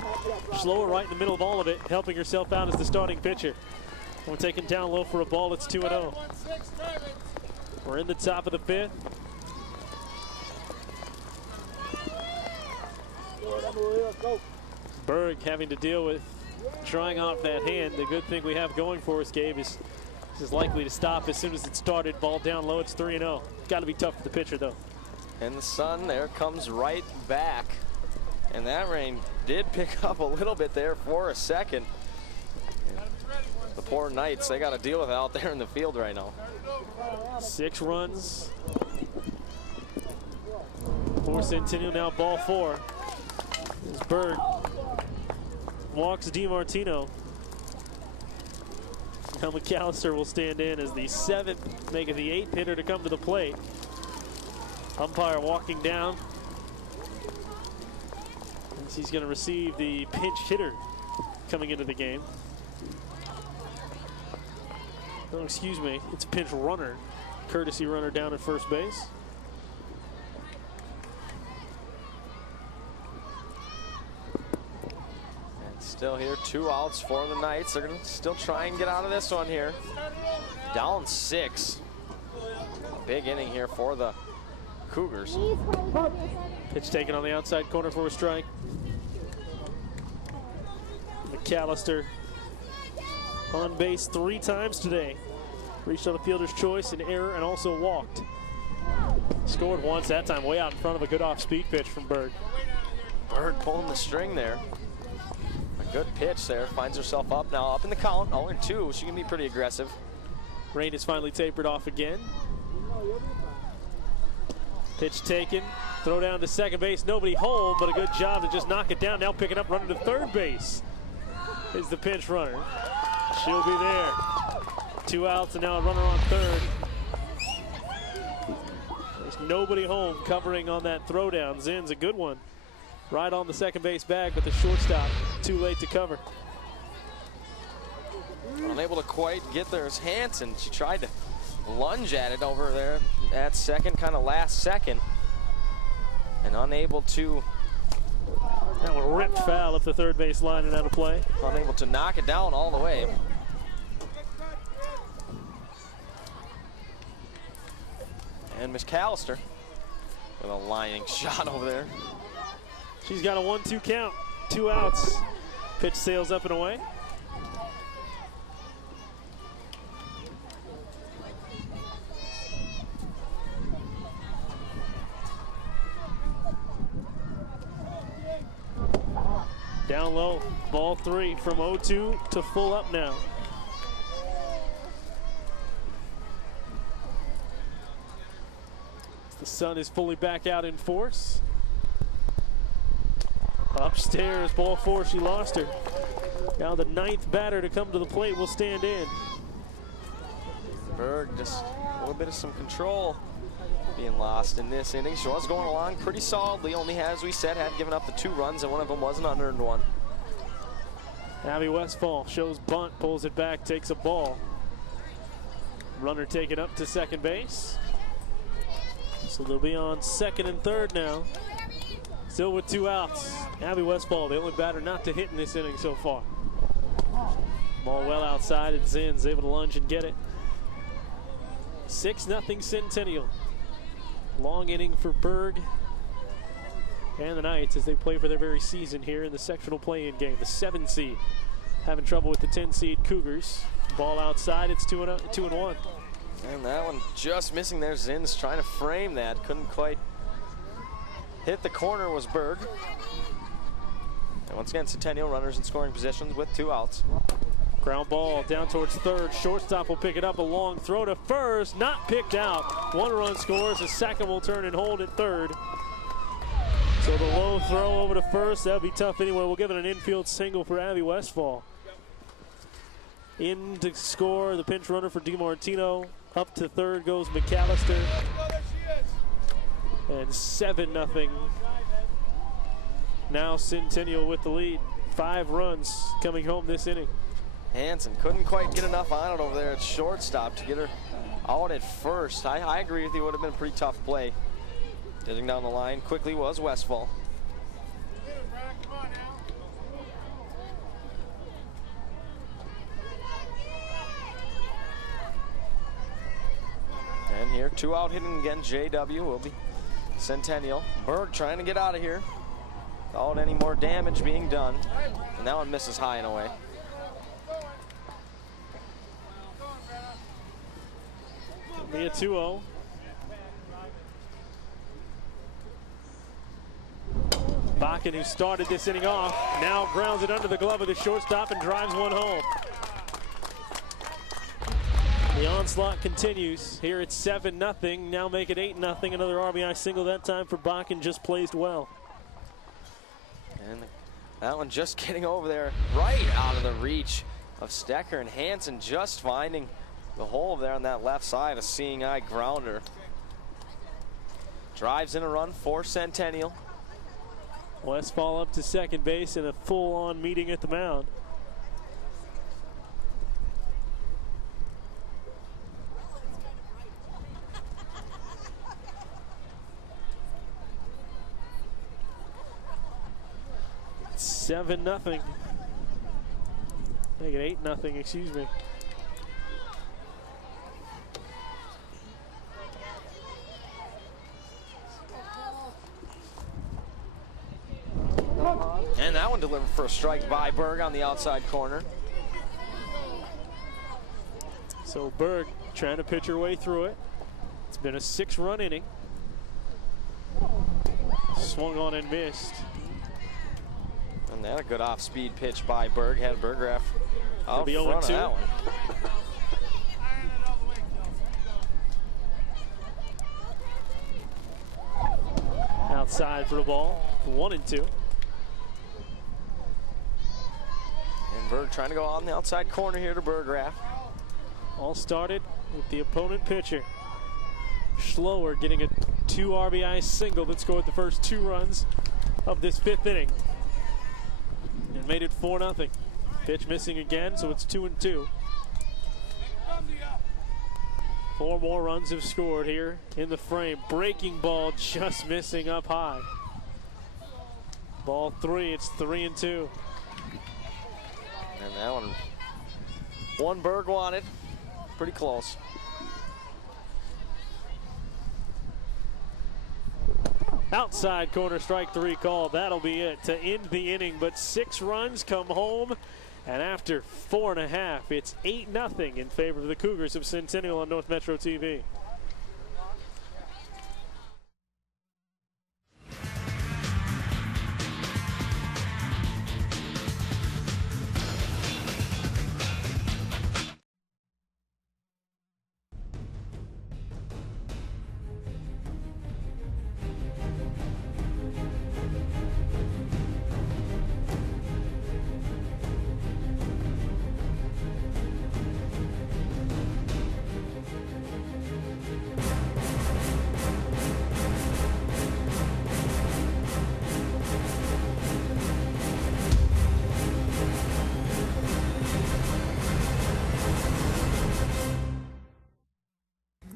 Schloer right in the middle of all of it, helping herself out as the starting pitcher. We're taking down low for a ball. It's 2-0. We're in the top of the 5th. Berg having to deal with drawing off that hand. The good thing we have going for us, Gabe, is this is likely to stop as soon as it started. Ball down low. It's 3-0. Got to be tough for the pitcher, though. And the sun there comes right back. And that rain did pick up a little bit there for a second. The poor Knights, they got to deal with it out there in the field right now. 6 runs for Centennial, now ball 4. As Berg walks DiMartino. Now McAllister will stand in as the 7th, making the 8th hitter to come to the plate. Umpire walking down. He's going to receive the pinch hitter coming into the game. Oh, excuse me, it's a pinch runner courtesy runner down at first base. And still here, 2 outs for the Knights. They're going to still try and get out of this one here. Down 6. Big inning here for the Cougars. Pitch taken on the outside corner for a strike. McAllister on base 3 times today. Reached on the fielder's choice, an error, and also walked. Scored once, that time way out in front of a good off-speed pitch from Berg. Berg pulling the string there. A good pitch there, finds herself up now, up in the count, 0-2. She can be pretty aggressive. Rain is finally tapered off again. Pitch taken, throw down to second base, nobody home, but a good job to just knock it down. Now picking up, running to third base is the pinch runner. She'll be there. 2 outs and now a runner on third. There's nobody home covering on that throwdown. Zinn's a good one. Right on the second base bag, but the shortstop too late to cover. Unable to quite get there is Hansen. She tried to lunge at it over there at second, kind of last second. And unable to. That one ripped foul up the third base line and out of play. Unable to knock it down all the way. And McAllister with a lining shot over there. She's got a 1-2 count, 2 outs. Pitch sails up and away. Down low, ball 3 from 0-2 to full up now. The sun is fully back out in force. Upstairs, ball 4, she lost her. Now the 9th batter to come to the plate will stand in. Berg just a little bit of some control being lost in this inning. She was going along pretty solidly, only as we said, had given up the 2 runs and one of them was an unearned one. Abby Westfall shows bunt, pulls it back, takes a ball. Runner taken up to second base. So they'll be on second and third now. Still with 2 outs. Abby Westfall, the only batter not to hit in this inning so far. Ball well outside and Zinn's able to lunge and get it. 6-0 Centennial. Long inning for Berg and the Knights as they play for their very season here in the sectional play-in game. The 7 seed having trouble with the 10 seed Cougars. Ball outside, it's 2-1. And that one just missing there. Zinn's trying to frame that. Couldn't quite hit the corner was Berg. And once again, Centennial runners in scoring positions with 2 outs. Ground ball down towards third. Shortstop will pick it up. A long throw to first. Not picked out. 1 run scores. A second will turn and hold at third. So the low throw over to first. That'll be tough anyway. We'll give it an infield single for Abby Westfall. In to score the pinch runner for DiMartino. Up to third goes McAllister. And 7-0. Now Centennial with the lead. 5 runs coming home this inning. Hansen couldn't quite get enough on it over there at shortstop to get her out at first. I agree with you, it would have been a pretty tough play. Getting down the line quickly was Westfall. And here, 2 out hitting again. JW will be Centennial. Berg trying to get out of here without any more damage being done. And that one misses high and away. Be a 2-0. Bakken, who started this inning off, now grounds it under the glove of the shortstop and drives one home. The onslaught continues. Here it's 7-0. Now make it 8-0. Another RBI single that time for Bakken, just placed well. And that one just getting over there, right out of the reach of Stecker, and Hansen just finding the hole there on that left side, a seeing eye grounder. Drives in a run for Centennial. Westfall up to second base in a full-on meeting at the mound. 7-0. Make it 8-0, excuse me. And that one delivered for a strike by Berg on the outside corner. So Berg trying to pitch her way through it. It's been a 6-run inning. Swung on and missed. And then a good off-speed pitch by Berg. Had Berggraf out front of that one. Outside for the ball. 1-2. And Berg trying to go on the outside corner here to Berggraf. All started with the opponent pitcher. Schloer getting a 2 RBI single that scored the first 2 runs of this 5th inning. And made it 4-0. Pitch missing again, so it's 2-2. 4 more runs have scored here in the frame. Breaking ball just missing up high. Ball 3, it's 3-2. And that one Berg wanted. Pretty close. Outside corner, strike 3 call. That'll be it to end the inning. But 6 runs come home. And after 4.5, it's 8-0 in favor of the Cougars of Centennial on North Metro TV.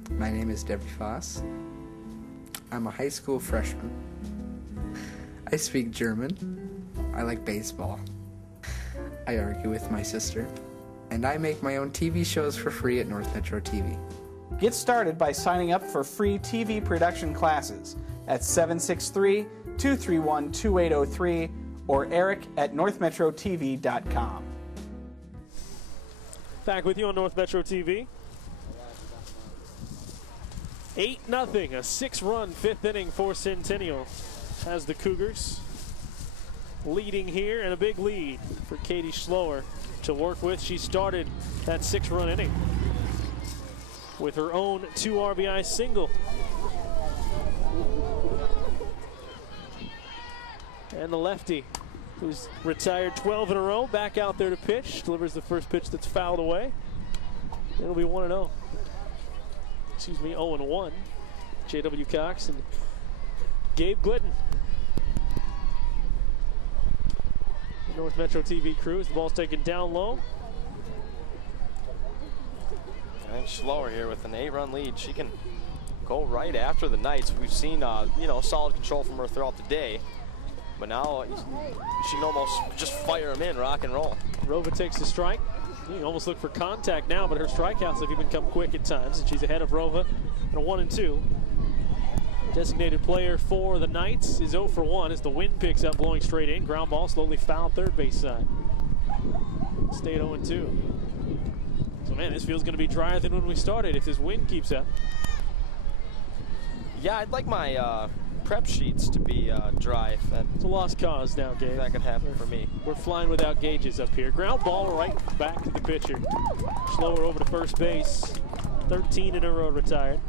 My name is Debbie Foss. I'm a high school freshman. I speak German. I like baseball. I argue with my sister. And I make my own TV shows for free at North Metro TV. Get started by signing up for free TV production classes at 763-231-2803 or eric@northmetrotv.com. Back with you on North Metro TV. 8-0, a 6-run 5th inning for Centennial. Has the Cougars leading here, and a big lead for Katie Schloer to work with. She started that 6-run inning with her own 2 RBI single. And the lefty, who's retired 12 in a row, back out there to pitch. Delivers the first pitch that's fouled away. It'll be 1-0. Excuse me, 0-1. J.W. Cox and Gabe Glidden. The North Metro TV crew as the ball's taken down low. And Schloer here with an 8-run lead. She can go right after the Knights. We've seen, solid control from her throughout the day. But now she can almost just fire them in, rock and roll. Rova takes the strike. You can almost look for contact now, but her strikeouts have even come quick at times. And she's ahead of Rova in a 1-2. Designated player for the Knights is 0 for 1 as the wind picks up, blowing straight in. Ground ball slowly foul third base side. Stay at 0-2. So, man, this field's going to be drier than when we started if this wind keeps up. Yeah, I'd like my prep sheets to be dry. If that, it's a lost cause now, Gabe. That could happen for me. We're flying without gauges up here. Ground ball right back to the pitcher. Schloer over to first base. 13 in a row retired.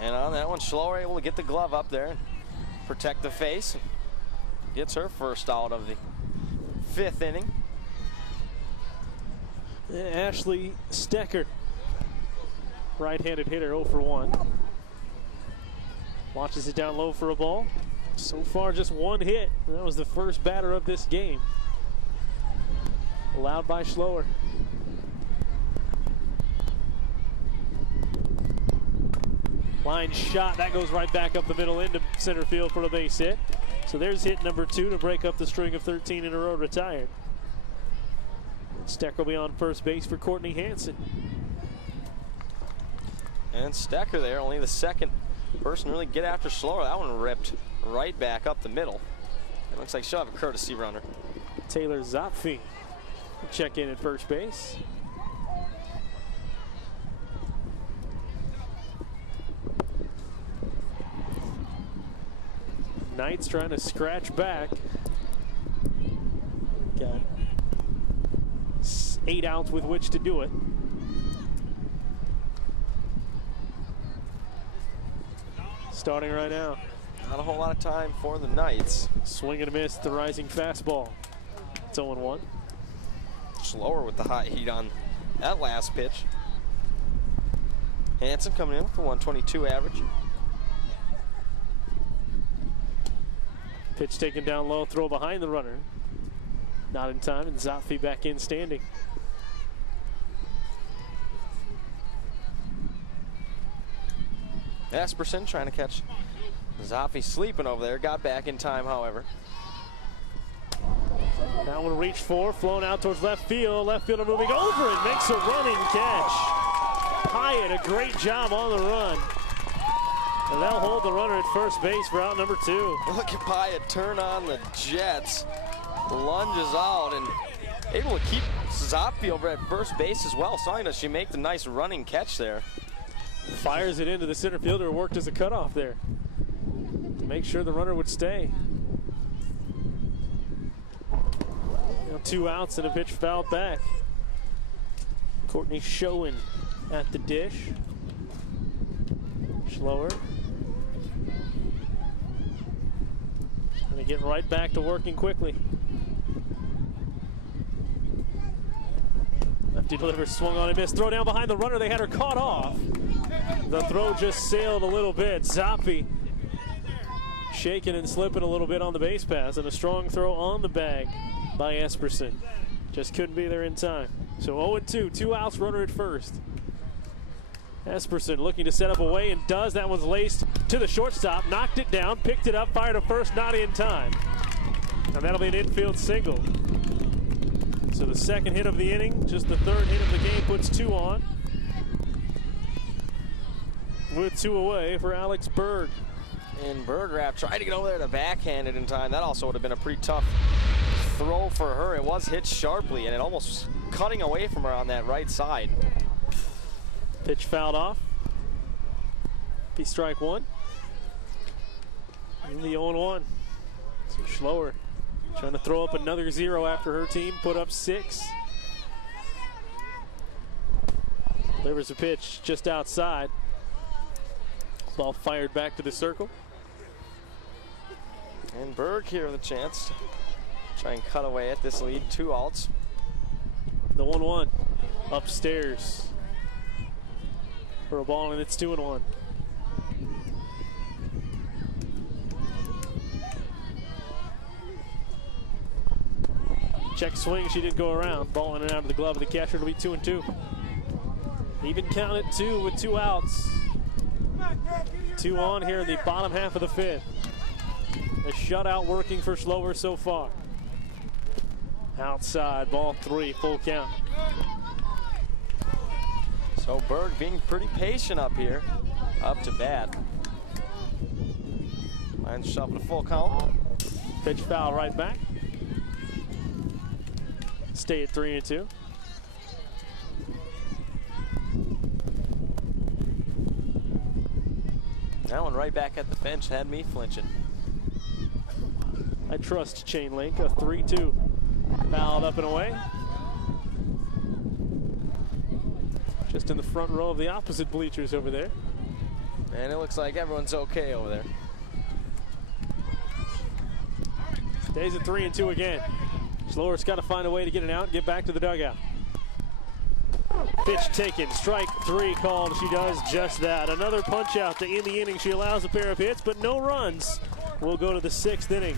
And on that one, Schloer able to get the glove up there and protect the face. Gets her first out of the 5th inning. Ashley Stecker, right-handed hitter, 0 for 1. Watches it down low for a ball. So far, just 1 hit. That was the first batter of this game. Allowed by Schloer. Line shot, that goes right back up the middle into center field for a base hit. So there's hit number 2 to break up the string of 13 in a row retired. Stecker will be on first base for Courtney Hansen. And Stecker there, only the second person to really get after Schloer. That one ripped right back up the middle. It looks like she'll have a courtesy runner. Taylor Zopfi check in at first base. Knight's trying to scratch back. Got 8 outs with which to do it. Starting right now. Not a whole lot of time for the Knights. Swing and a miss, the rising fastball. It's 0-1. Schloer with the hot heat on that last pitch. Hansen coming in for 122 average. Pitch taken down low, throw behind the runner. Not in time, and Zopfi back in standing. Asperson trying to catch Zopfi sleeping over there. Got back in time, however. That one reached for, flown out towards left field. Left fielder moving over and makes a running catch. Hyatt, a great job on the run. And they'll hold the runner at first base for out number 2. Look at Hyatt turn on the jets. Lunges out and able to keep Zopfi over at first base as well. Sorry that she make the nice running catch there. Fires it into the center fielder, worked as a cutoff there to make sure the runner would stay. Now 2 outs and a pitch fouled back. Courtney Schoen at the dish. Schloer. Gonna get right back to working quickly. Lefty delivers, swung on and missed. Throw down behind the runner. They had her caught off. The throw just sailed a little bit. Zopfi shaking and slipping a little bit on the base pass, and a strong throw on the bag by Esperson. Just couldn't be there in time. So 0-2, 2 outs, runner at first. Esperson looking to set up away and does. That one's laced to the shortstop, knocked it down, picked it up, fired to first, not in time. And that'll be an infield single. So the second hit of the inning, just the third hit of the game, puts 2 on. With 2 away for Alex Berg. And Berggraf tried to get over there to backhand it in time. That also would have been a pretty tough throw for her. It was hit sharply and it almost cutting away from her on that right side. Pitch fouled off. Be strike 1. And the 0-1. So Schloer trying to throw up another 0 after her team put up 6. Delivers a pitch just outside. Ball fired back to the circle. And Berg here with a chance to try and cut away at this lead. 2 outs. The 1-1 upstairs for a ball, and it's 2-1. Check swing, she did go around. Ball in and out of the glove of the catcher. It'll be 2-2. Even count at 2 with 2 outs. 2 on here in the bottom half of the 5th. A shutout working for Schloer so far. Outside, ball 3, full count. So Berg being pretty patient up here, up to bat. Lines shoving a full count. Pitch foul right back. Stay at 3-2. That one right back at the bench had me flinching. I trust chain link. A 3-2. Fouled up and away. Just in the front row of the opposite bleachers over there. And it looks like everyone's okay over there. Stays at 3-2 again. Schloer's got to find a way to get it out and get back to the dugout. Pitch taken, strike 3 called. She does just that. Another punch out to end the inning. She allows a pair of hits, but no runs. We'll go to the 6th inning.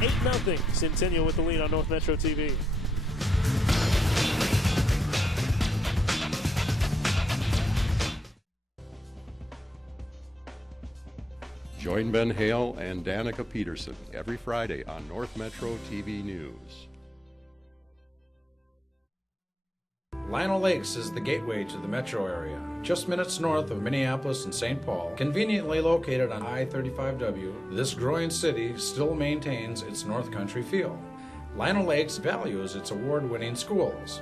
8-0. Centennial with the lead on North Metro TV. Join Ben Hale and Danica Peterson every Friday on North Metro TV News. Lionel Lakes is the gateway to the metro area, just minutes north of Minneapolis and St. Paul. Conveniently located on I-35W, this growing city still maintains its North Country feel. Lionel Lakes values its award-winning schools.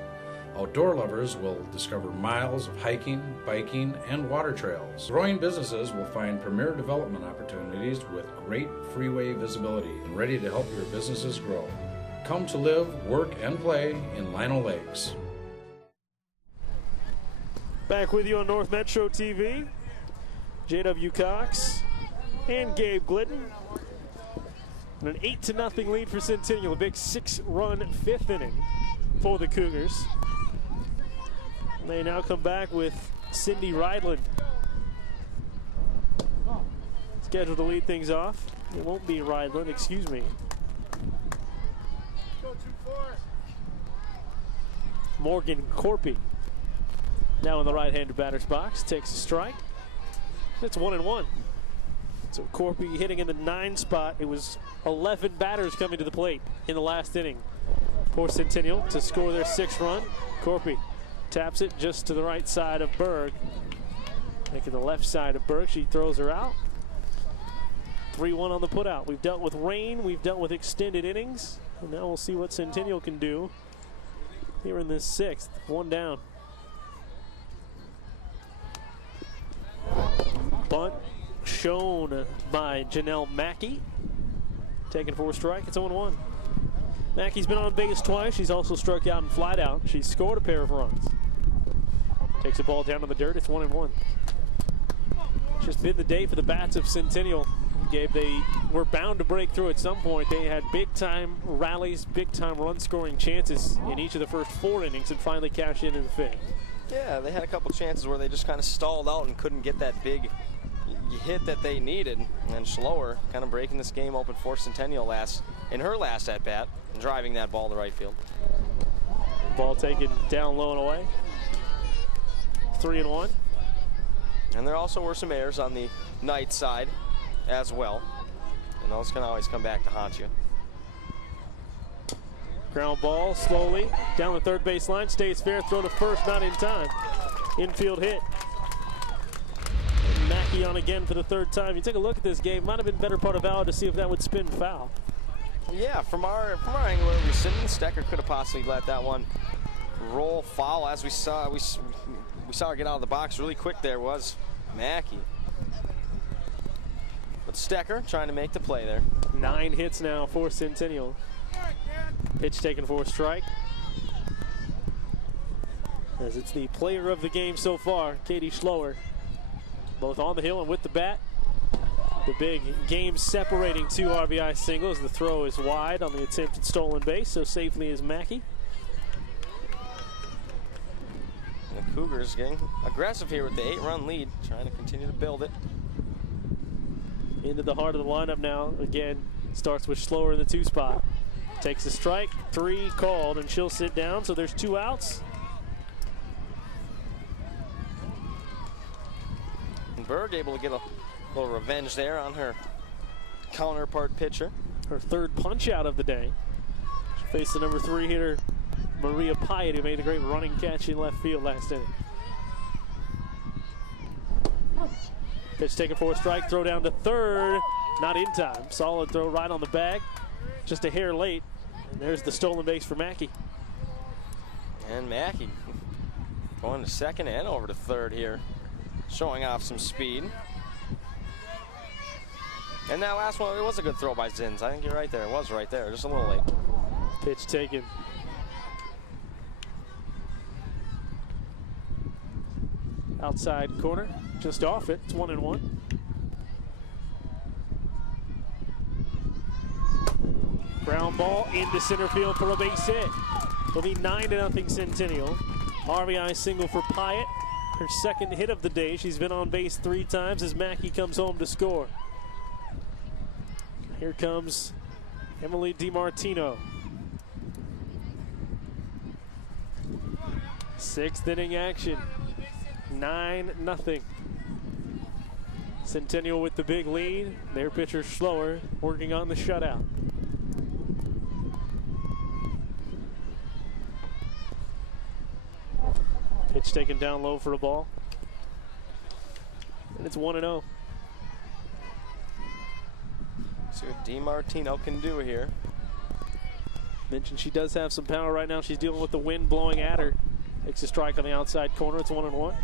Outdoor lovers will discover miles of hiking, biking, and water trails. Growing businesses will find premier development opportunities with great freeway visibility and ready to help your businesses grow. Come to live, work, and play in Lionel Lakes. Back with you on North Metro TV. J.W. Cox and Gabe Glidden. And an 8-0 lead for Centennial. A big 6-run fifth inning for the Cougars. And they now come back with Cindy Rydland scheduled to lead things off. It won't be Rydland, excuse me. Morgan Corpy now in the right-handed batter's box, takes a strike. It's 1-1. So Corpy hitting in the 9 spot. It was 11 batters coming to the plate in the last inning for Centennial to score their 6th run. Corpy taps it just to the right side of Berg. Making the left side of Berg. She throws her out. 3-1 on the putout. We've dealt with rain. We've dealt with extended innings. And now we'll see what Centennial can do here in this 6th. 1 down. Bunt shown by Janelle Mackey. Taken for a strike. It's 0-1. Mackey's been on base twice. She's also struck out and flied out. She's scored a pair of runs. Takes the ball down to the dirt. It's 1-1. Just been the day for the bats of Centennial. Gabe, they were bound to break through at some point. They had big-time rallies, big-time run-scoring chances in each of the first 4 innings and finally cashed in the 5th. Yeah, they had a couple chances where they just kind of stalled out and couldn't get that big hit that they needed. And Schloer kind of breaking this game open for Centennial in her last at-bat and driving that ball to right field. Ball taken down low and away. 3-1. And there also were some errors on the night side as well. And those can always come back to haunt you. Ground ball slowly down the third base line. Stays fair. Throw to first. Not in time. Infield hit. And Mackey on again for the 3rd time. You take a look at this game. Might have been better part of valid to see if that would spin foul. Yeah, from our angle where we're sitting, Stecker could have possibly let that one roll foul. As we saw her get out of the box really quick. There was Mackey. But Stecker trying to make the play there. 9 hits now for Centennial. Pitch taken for a strike. As it's the player of the game so far, Katie Schloer. Both on the hill and with the bat. The big game separating 2 RBI singles. The throw is wide on the attempted stolen base, so safely is Mackey. And the Cougars getting aggressive here with the 8-run lead, trying to continue to build it. Into the heart of the lineup now. Again, starts with Schloer in the 2 spot. Takes a strike, 3 called, and she'll sit down, so there's 2 outs. And Berg able to get a little revenge there on her counterpart pitcher. Her 3rd punch out of the day. She faced the number 3 hitter, Maria Pyatt, who made a great running catch in left field last inning. Pitch taken for a strike, throw down to 3rd, not in time. Solid throw right on the bag. Just a hair late, and there's the stolen base for Mackey. And Mackey going to 2nd and over to 3rd here, showing off some speed. And that last one, it was a good throw by Zins. I think you're right there. It was right there, just a little late. Pitch taken. Outside corner, just off it. It's 1-1. Ground ball into center field for a base hit. It'll be 9-0 Centennial. RBI single for Pyatt. Her 2nd hit of the day. She's been on base 3 times as Mackey comes home to score. Here comes Emily DiMartino. 6th inning action. 9-0. Centennial with the big lead. Their pitcher slower, working on the shutout. Pitch taken down low for a ball. And it's 1-0. See what DiMartino can do here. Mentioned she does have some power right now. She's dealing with the wind blowing at her. Takes a strike on the outside corner. It's 1-1.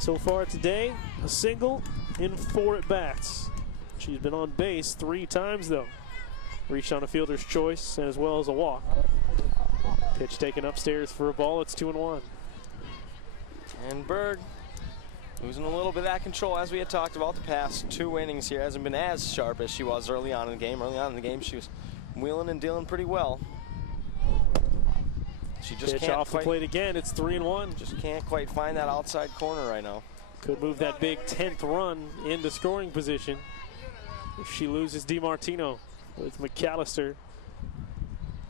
So far today, a single in 4 at-bats. She's been on base 3 times, though. Reached on a fielder's choice and as well as a walk. Pitch taken upstairs for a ball. It's 2-1. And Berg losing a little bit of that control, as we had talked about the past 2 innings here. Hasn't been as sharp as she was early on in the game. Early on in the game, she was wheeling and dealing pretty well. She just pitch can't off the plate again. It's 3-1. Just can't quite find that outside corner right now. Could move that big 10th run into scoring position if she loses DiMartino with McAllister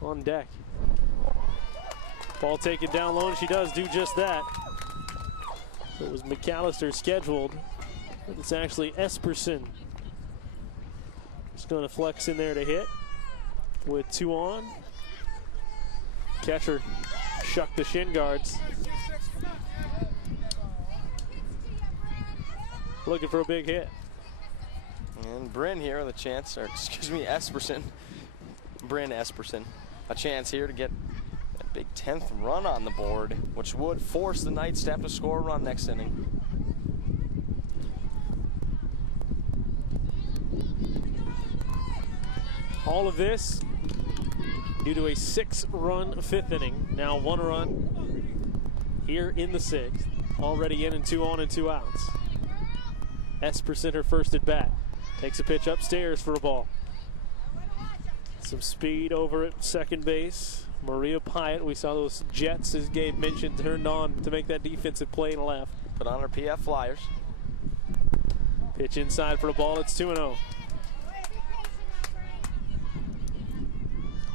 on deck. Ball taken down low, and she does do just that. So it was McAllister scheduled, but it's actually Esperson. Just going to flex in there to hit with 2 on. Catcher shucked the shin guards. Looking for a big hit. And Bryn here with a chance, or excuse me, Esperson. Bryn Esperson. A chance here to get that big 10th run on the board, which would force the Knights to have to score a run next inning. All of this due to a 6-run 5th inning. Now 1 run here in the 6th. Already in and 2 on and 2 outs. Esperson her first at bat. Takes a pitch upstairs for a ball. Some speed over at second base. Maria Pyatt, we saw those jets, as Gabe mentioned, turned on to make that defensive play and left. Put on her PF Flyers. Pitch inside for a ball. It's 2-0.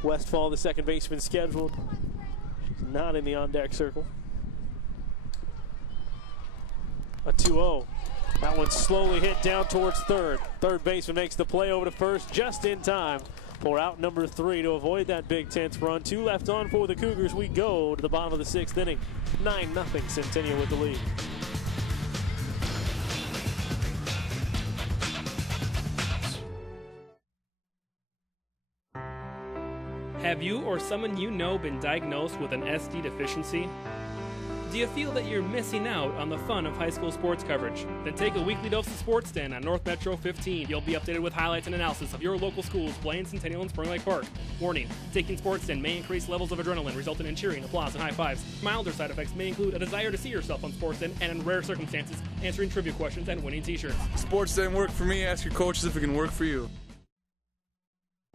Westfall, the second baseman, scheduled. She's not in the on-deck circle. A 2-0. That one slowly hit down towards third. Third baseman makes the play over to first just in time for out number 3 to avoid that big 10th run. 2 left on for the Cougars. We go to the bottom of the 6th inning. 9-0 Centennial with the lead. Have you or someone you know been diagnosed with an SD deficiency? Do you feel that you're missing out on the fun of high school sports coverage? Then take a weekly dose of Sports Den on North Metro 15. You'll be updated with highlights and analysis of your local schools playing Centennial and Spring Lake Park. Warning, taking Sports Den may increase levels of adrenaline, resulting in cheering, applause, and high fives. Milder side effects may include a desire to see yourself on Sports Den, and in rare circumstances, answering trivia questions and winning t-shirts. Sports didn't work for me. Ask your coaches if it can work for you.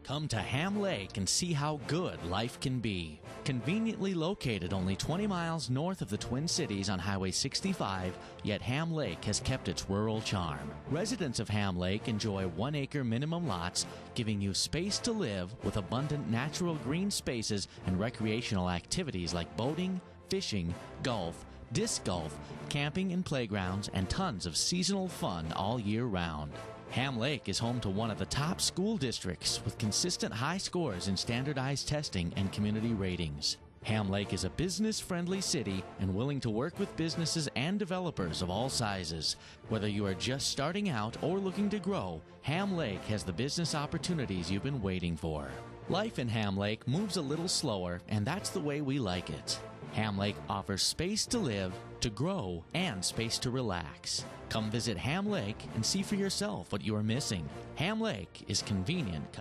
Come to Ham Lake and see how good life can be. Conveniently located only 20 miles north of the Twin Cities on Highway 65, yet Ham Lake has kept its rural charm. Residents of Ham Lake enjoy 1-acre minimum lots, giving you space to live with abundant natural green spaces and recreational activities like boating, fishing, golf, disc golf, camping and playgrounds, and tons of seasonal fun all year round. Ham Lake is home to one of the top school districts with consistent high scores in standardized testing and community ratings. Ham Lake is a business-friendly city and willing to work with businesses and developers of all sizes. Whether you are just starting out or looking to grow, Ham Lake has the business opportunities you've been waiting for. Life in Ham Lake moves a little slower, and that's the way we like it. Ham Lake offers space to live, to grow, and space to relax. Come visit Ham Lake and see for yourself what you are missing. Ham Lake is convenient.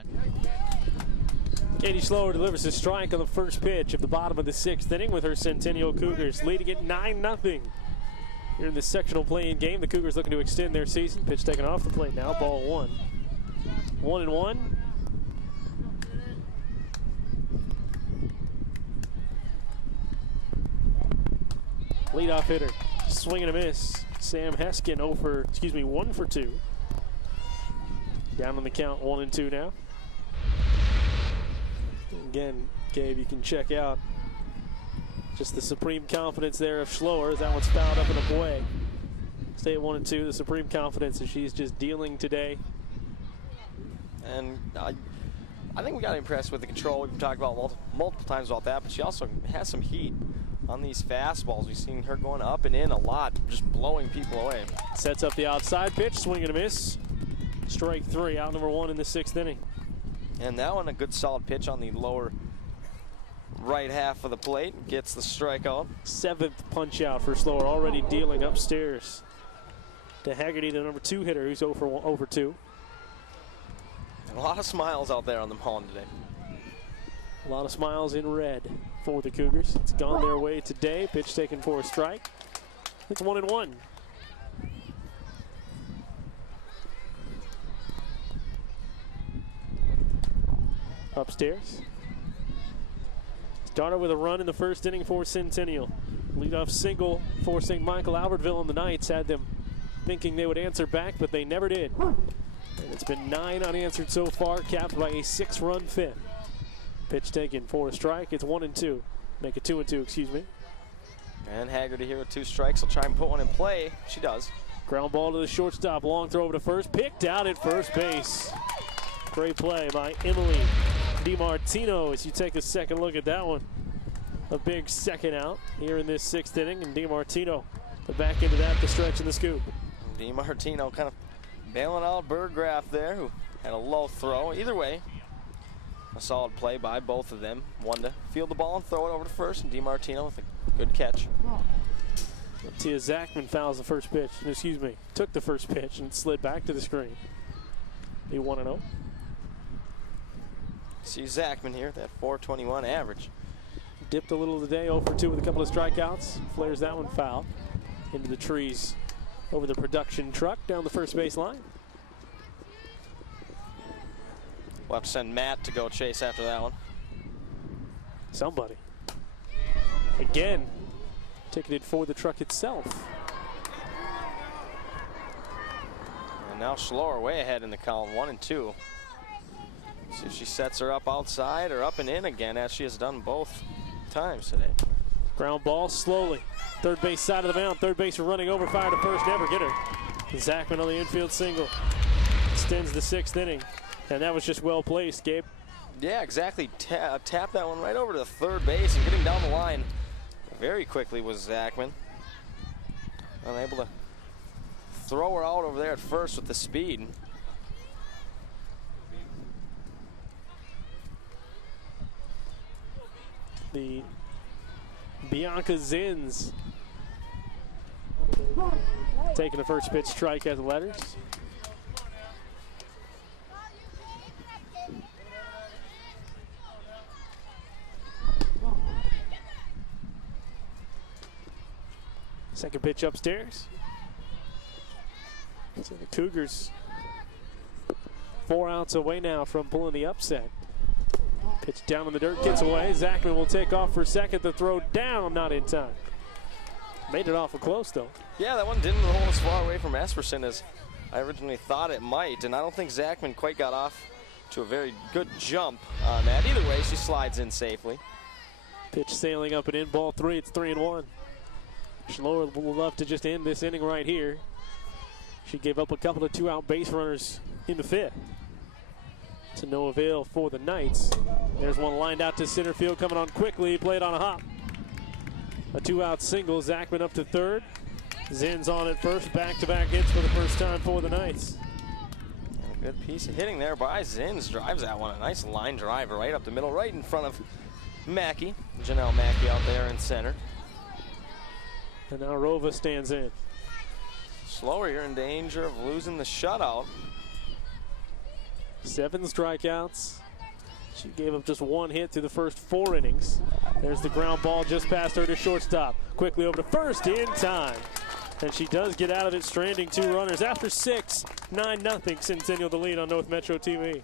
Katie Slower delivers a strike on the first pitch of the bottom of the 6th inning with her Centennial Cougars leading it 9-0. Here in the sectional play-in game, the Cougars looking to extend their season. Pitch taken off the plate now, ball 1. 1-1. Leadoff hitter, swing and a miss. Sam Heskin 1 for 2. Down on the count, 1-2 now. Again, Gabe, you can check out just the supreme confidence there of Schloer as that one's fouled up and away. Stay at 1-2. The supreme confidence that she's just dealing today. And I think we got impressed with the control. We've talked about multiple times about that, but she also has some heat on these fastballs. We've seen her going up and in a lot, just blowing people away. Sets up the outside pitch, swing and a miss. Strike 3, out number 1 in the 6th inning. And that one, a good solid pitch on the lower right half of the plate. Gets the strikeout. 7th punch out for Slower, already dealing upstairs to Haggerty, the number 2 hitter, who's over 2. And a lot of smiles out there on the mound today. A lot of smiles in red for the Cougars. It's gone their way today. Pitch taken for a strike. It's 1-1. Upstairs. Started with a run in the 1st inning for Centennial. Leadoff single forcing Michael-Albertville and the Knights. Had them thinking they would answer back, but they never did. And it's been 9 unanswered so far, capped by a 6-run 5th. Pitch taken for a strike. It's 1-2. Make it 2-2, excuse me. And Haggerty here with 2 strikes. Will try and put one in play. She does. Ground ball to the shortstop. Long throw over to first. Picked out at first base. Great play by Emily DiMartino as you take a second look at that one. A big second out here in this 6th inning. And DiMartino, the back end of that, the stretch and the scoop. DiMartino kind of bailing out Berggraf there, who had a low throw. Either way, a solid play by both of them. One to field the ball and throw it over to first, and DiMartino with a good catch. Tia Zachman fouls the first pitch. Excuse me, took the first pitch and slid back to the screen. Be 1-0. See Zachman here, that .421 average. Dipped a little today, 0 for 2 with a couple of strikeouts. Flares that one foul into the trees over the production truck down the first base line. We'll have to send Matt to go chase after that one. Somebody. Again, ticketed for the truck itself. And now Schloer way ahead in the column, 1-2. See if she sets her up outside or up and in again, as she has done both times today. Ground ball slowly. Third base side of the mound. Third baser running over, fire to first, never get her. Zachman on the infield single. Extends the 6th inning. And that was just well placed, Gabe. Yeah, exactly. Tap that one right over to the third base, and getting down the line very quickly was Zachman. Unable to throw her out over there at first with the speed. The Bianca Zins taking the first pitch strike as letters. Second pitch upstairs. So the Cougars 4 outs away now from pulling the upset. Pitch down in the dirt, gets away. Zachman will take off for second. The throw down, not in time. Made it awful close, though. Yeah, that one didn't roll as far away from Esperson as I originally thought it might, and I don't think Zachman quite got off to a very good jump on that. Either way, she slides in safely. Pitch sailing up and in, ball 3. It's 3-1. Schloer will love to just end this inning right here. She gave up a couple of 2-out base runners in the 5th. To no avail for the Knights. There's one lined out to center field, coming on quickly, played on a hop. A 2-out single, Zachman up to third. Zins on at first, back-to-back hits for the first time for the Knights. And a good piece of hitting there by Zins, drives that one. A nice line driver right up the middle, right in front of Mackey. Janelle Mackey out there in center. And now Rova stands in. Slower here in danger of losing the shutout. 7 strikeouts. She gave up just 1 hit through the first 4 innings. There's the ground ball just past her to shortstop. Quickly over to first in time. And she does get out of it, stranding 2 runners. After 6, 9-0, Centennial the lead on North Metro TV.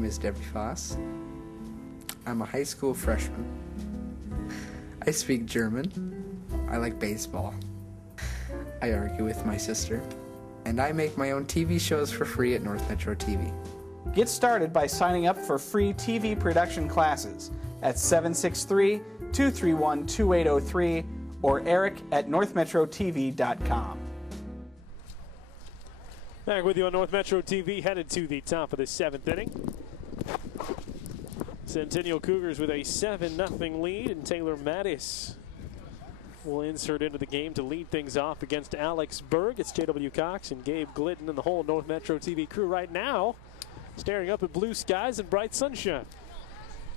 name is Debbie Foss. I'm a high school freshman. I speak German. I like baseball. I argue with my sister. And I make my own TV shows for free at North Metro TV. Get started by signing up for free TV production classes at 763-231-2803 or eric@northmetrotv.com. Back with you on North Metro TV, headed to the top of the 7th inning. Centennial Cougars with a 7-0 lead, and Taylor Mattis will insert into the game to lead things off against Alex Berg. It's J.W. Cox and Gabe Glidden and the whole North Metro TV crew right now, staring up at blue skies and bright sunshine.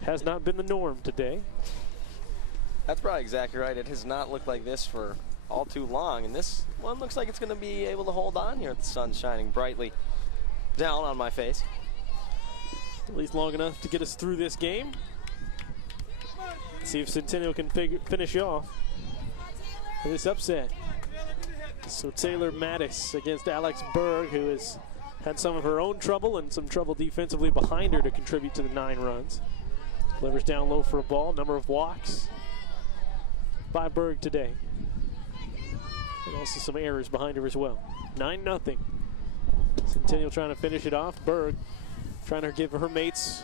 Has not been the norm today. That's probably exactly right. It has not looked like this for all too long, and this one looks like it's going to be able to hold on here with the sun shining brightly down on my face. At least long enough to get us through this game. See if Centennial can finish off this upset. So Taylor Mattis against Alex Berg, who has had some of her own trouble and some trouble defensively behind her to contribute to the 9 runs. Delivers down low for a ball. Number of walks by Berg today. And also some errors behind her as well. 9-0. Centennial trying to finish it off. Berg trying to give her mates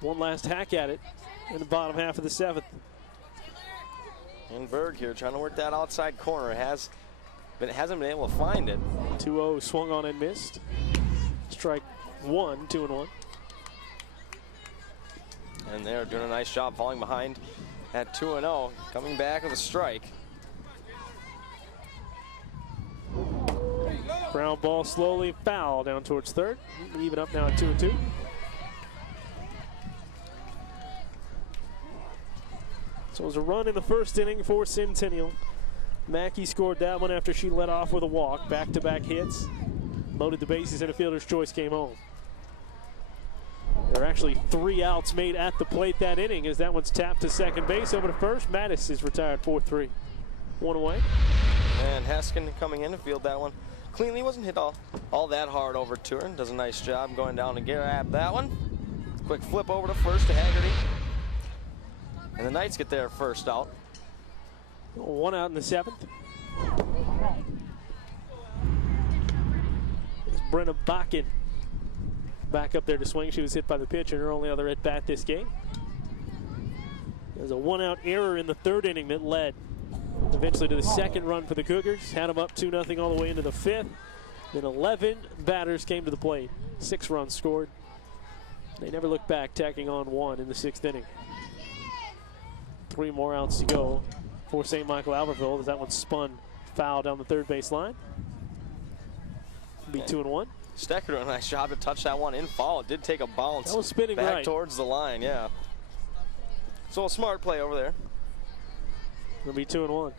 one last hack at it in the bottom half of the 7th. And Berg here trying to work that outside corner. Hasn't been able to find it. 2-0 swung on and missed. Strike 1, 2-1. And they're doing a nice job falling behind at 2-0. Coming back with a strike. Ground ball slowly foul down towards third. Even up now at 2-2. So it was a run in the first inning for Centennial. Mackey scored that one after she led off with a walk. Back-to-back hits. Loaded the bases and a fielder's choice came home. There are actually 3 outs made at the plate that inning as that one's tapped to second base. Over to first. Mattis is retired 4-3. 1 away. And Heskin coming in to field that one cleanly. Wasn't hit all that hard over to her. Does a nice job going down to grab that one. Quick flip over to first to Haggerty. And the Knights get their first out. 1 out in the 7th. It's Brenna Bakken back up there to swing. She was hit by the pitch in her only other at-bat this game. There's a 1-out error in the 3rd inning that led eventually to the 2nd run for the Cougars. Had them up 2-0 all the way into the 5th. Then 11 batters came to the plate. 6 runs scored. They never looked back, tacking on 1 in the 6th inning. 3 more outs to go for St. Michael-Albertville as that one spun foul down the 3rd base line. Be 2-1. Stecker doing a nice job to touch that one in foul. It did take a bounce. That was spinning back right towards the line, yeah. So a smart play over there. It'll be 2-1.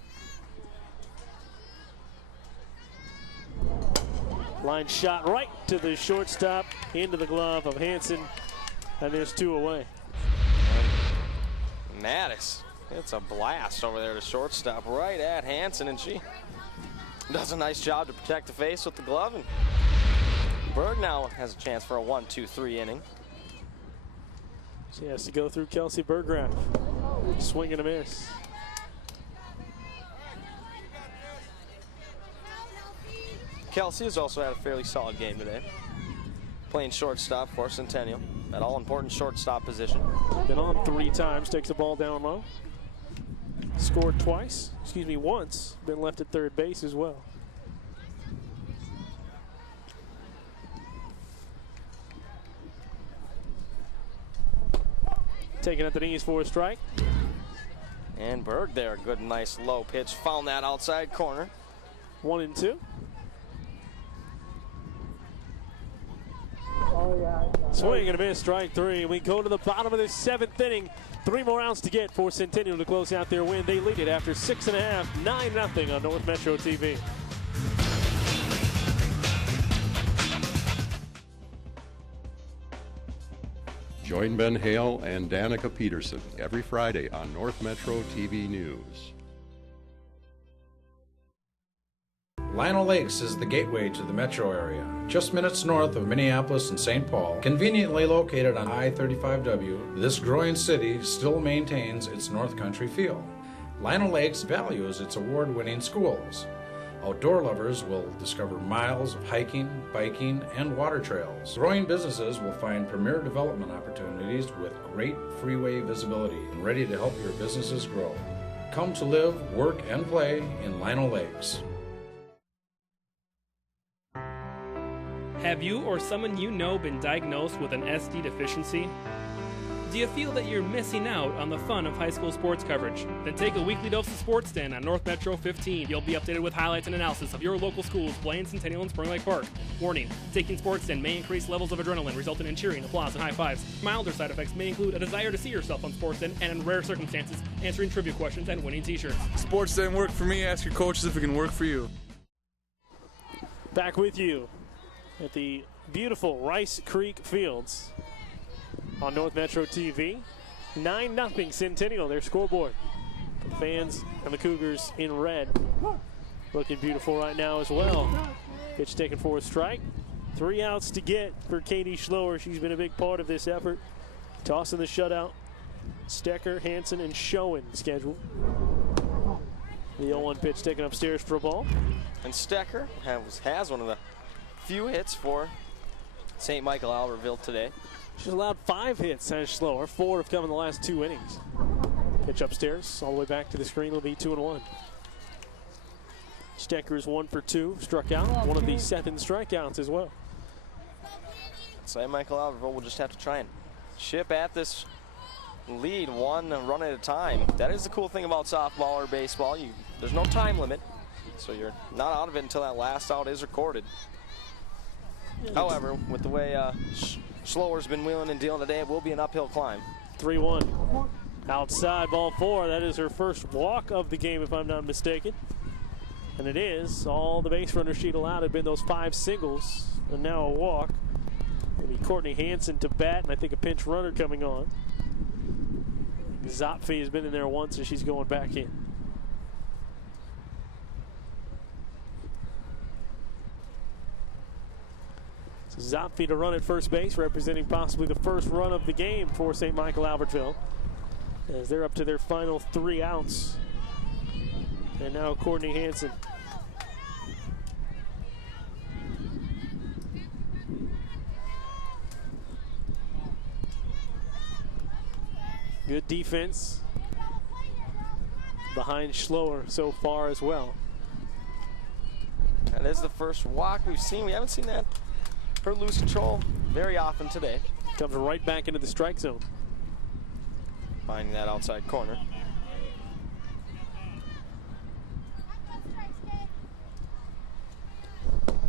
Line shot right to the shortstop, into the glove of Hansen, and there's 2 away. Mattis, it's a blast over there to shortstop right at Hansen, and she does a nice job to protect the face with the glove. And Berg now has a chance for a 1-2-3 inning. She has to go through Kelsey Berggraf. Swing and a miss. Kelsey has also had a fairly solid game today. Playing shortstop for Centennial, that all-important shortstop position. Been on 3 times, takes the ball down low. Scored once. Been left at 3rd base as well. Taking at the knees for a strike. And Berg there, good, nice low pitch. Found that outside corner. 1-2. Swing and a miss, strike 3. We go to the bottom of this 7th inning. 3 more outs to get for Centennial to close out their win. They lead it after 6.5, 9-0 on North Metro TV. Join Ben Hale and Danica Peterson every Friday on North Metro TV News. Lionel Lakes is the gateway to the metro area, just minutes north of Minneapolis and St. Paul. Conveniently located on I-35W, this growing city still maintains its North Country feel. Lionel Lakes values its award-winning schools. Outdoor lovers will discover miles of hiking, biking, and water trails. Growing businesses will find premier development opportunities with great freeway visibility and ready to help your businesses grow. Come to live, work, and play in Lionel Lakes. Have you or someone you know been diagnosed with an SD deficiency? Do you feel that you're missing out on the fun of high school sports coverage? Then take a weekly dose of Sports Den on North Metro 15. You'll be updated with highlights and analysis of your local schools, Blaine, Centennial, and Spring Lake Park. Warning, taking Sports Den may increase levels of adrenaline, resulting in cheering, applause, and high fives. Milder side effects may include a desire to see yourself on Sports Den, and in rare circumstances, answering trivia questions and winning t-shirts. Sports didn't work for me. Ask your coaches if it can work for you. Back with you at the beautiful Rice Creek Fields on North Metro TV. 9-0 Centennial, their scoreboard. The fans and the Cougars in red. Looking beautiful right now as well. Pitch taken for a strike. 3 outs to get for Katie Schloer. She's been a big part of this effort. Tossing the shutout. Stecker, Hansen, and Schoen scheduled. The 0-1 pitch taken upstairs for a ball. And Stecker has one of the few hits for St. Michael-Albertville today. She's allowed 5 hits, as Schloer. 4 have come in the last 2 innings. Pitch upstairs, all the way back to the screen. It'll be 2-1. Stecker is 1 for 2, struck out. One of the 7 strikeouts as well. St. Michael-Albertville will just have to try and chip at this lead 1 run at a time. That is the cool thing about softball or baseball. There's no time limit, so you're not out of it until that last out is recorded. However, with the way Schloer's been wheeling and dealing today, it will be an uphill climb. 3-1. Outside, ball 4. That is her first walk of the game, if I'm not mistaken. And it is. All the base runner sheet allowed had been those 5 singles, and now a walk. Maybe Courtney Hansen to bat, and I think a pinch runner coming on. Zopfi has been in there once, and she's going back in. Zopfi to run at first base, representing possibly the first run of the game for St. Michael-Albertville, as they're up to their final 3 outs. And now Courtney Hansen. Good defense behind Schloer so far as well. That is the first walk we've seen. We haven't seen that. Her lose control very often today. Comes right back into the strike zone. Finding that outside corner.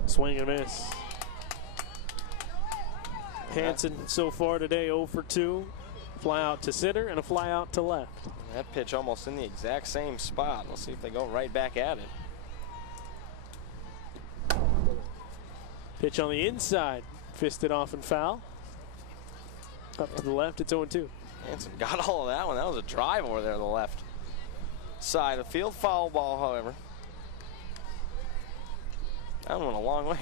Swing and miss. Hansen so far today 0 for 2. Fly out to center and a fly out to left. That pitch almost in the exact same spot. We'll see if they go right back at it. Pitch on the inside, fisted off and foul. Up to the left, it's 0-2. Hansen got all of that one. That was a drive over there to the left side of the field. Foul ball, however. That went a long way.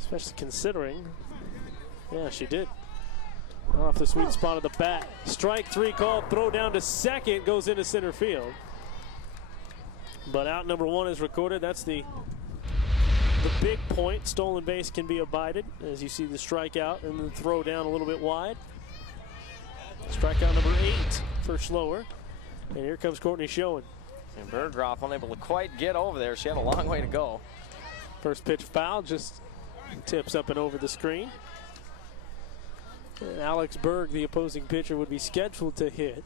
Especially considering, yeah, she did. Off the sweet spot of the bat. Strike 3 called, throw down to second, goes into center field. But out number 1 is recorded. That's the big point. Stolen base can be abided as you see the strikeout and the throw down a little bit wide. Strikeout number 8 for Schloer. And here comes Courtney Schoen. And Berggraf unable to quite get over there. She had a long way to go. First pitch foul, just tips up and over the screen. And Alex Berg, the opposing pitcher, would be scheduled to hit.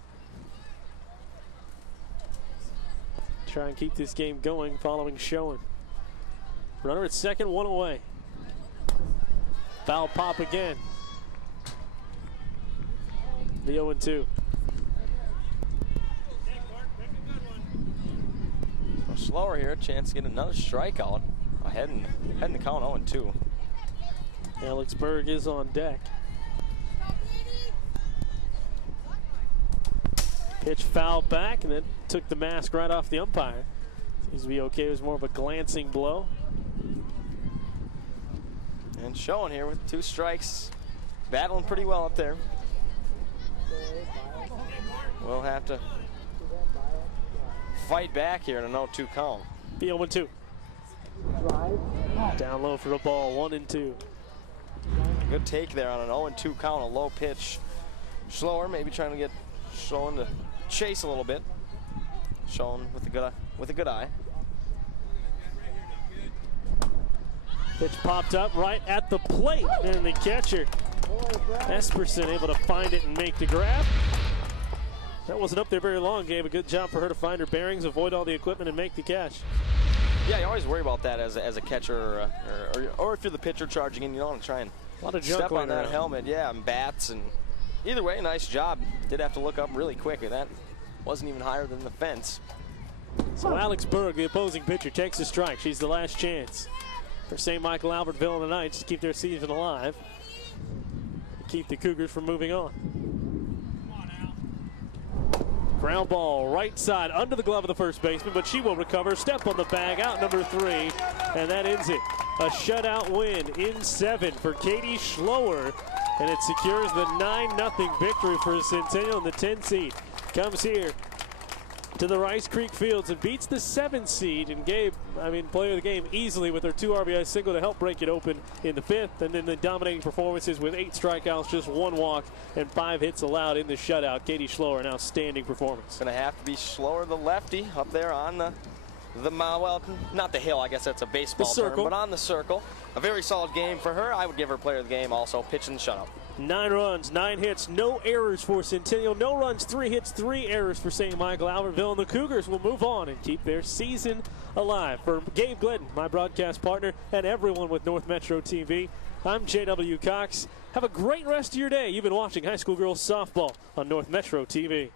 Try and keep this game going following Schoen. Runner at second, 1 away. Foul pop again. The 0-2. So Schloer here, a chance to get another strikeout. Ahead in the count, 0-2. Alex Berg is on deck. Pitch foul back, and then took the mask right off the umpire. Seems to be okay. It was more of a glancing blow. And showing here with 2 strikes. Battling pretty well up there. We'll have to fight back here in an 0-2 count. The 0-2. Down low for a ball, 1-2. Good take there on an 0-2 count, a low pitch. Slower, maybe trying to get Schoen to chase a little bit. Schoen with a good eye. Pitch popped up right at the plate, and the catcher, Esperson, able to find it and make the grab. That wasn't up there very long. Gave a good job for her to find her bearings, avoid all the equipment, and make the catch. Yeah, you always worry about that as a catcher, or if you're the pitcher charging in, you don't want to try and a lot of junk step on that around. helmet. Yeah, and bats, and either way, nice job. Did have to look up really quick, and that wasn't even higher than the fence. So Alex Berg, the opposing pitcher, takes a strike. She's the last chance for St. Michael-Albertville and the Knights to keep their season alive, keep the Cougars from moving on. Ground ball, right side, under the glove of the first baseman, but she will recover. Step on the bag, out number 3, and that ends it. A shutout win in 7 for Katie Schloer, and it secures the 9-0 victory for Centennial in the 10 seed. Comes here to the Rice Creek Fields and beats the 7 seed and player of the game easily with her 2 RBI single to help break it open in the 5th. And then the dominating performances with 8 strikeouts, just 1 walk, and 5 hits allowed in the shutout. Katie Schloer, an outstanding performance. Gonna have to be Schloer, the lefty, up there on the well, not the hill, I guess that's a baseball term, but on the circle. A very solid game for her. I would give her player of the game also, pitching the shutout. 9 runs, 9 hits, no errors for Centennial. No runs, 3 hits, 3 errors for St. Michael-Albertville. And the Cougars will move on and keep their season alive. For Gabe Glidden, my broadcast partner, and everyone with North Metro TV, I'm J.W. Cox. Have a great rest of your day. You've been watching high school girls softball on North Metro TV.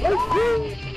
Let's go!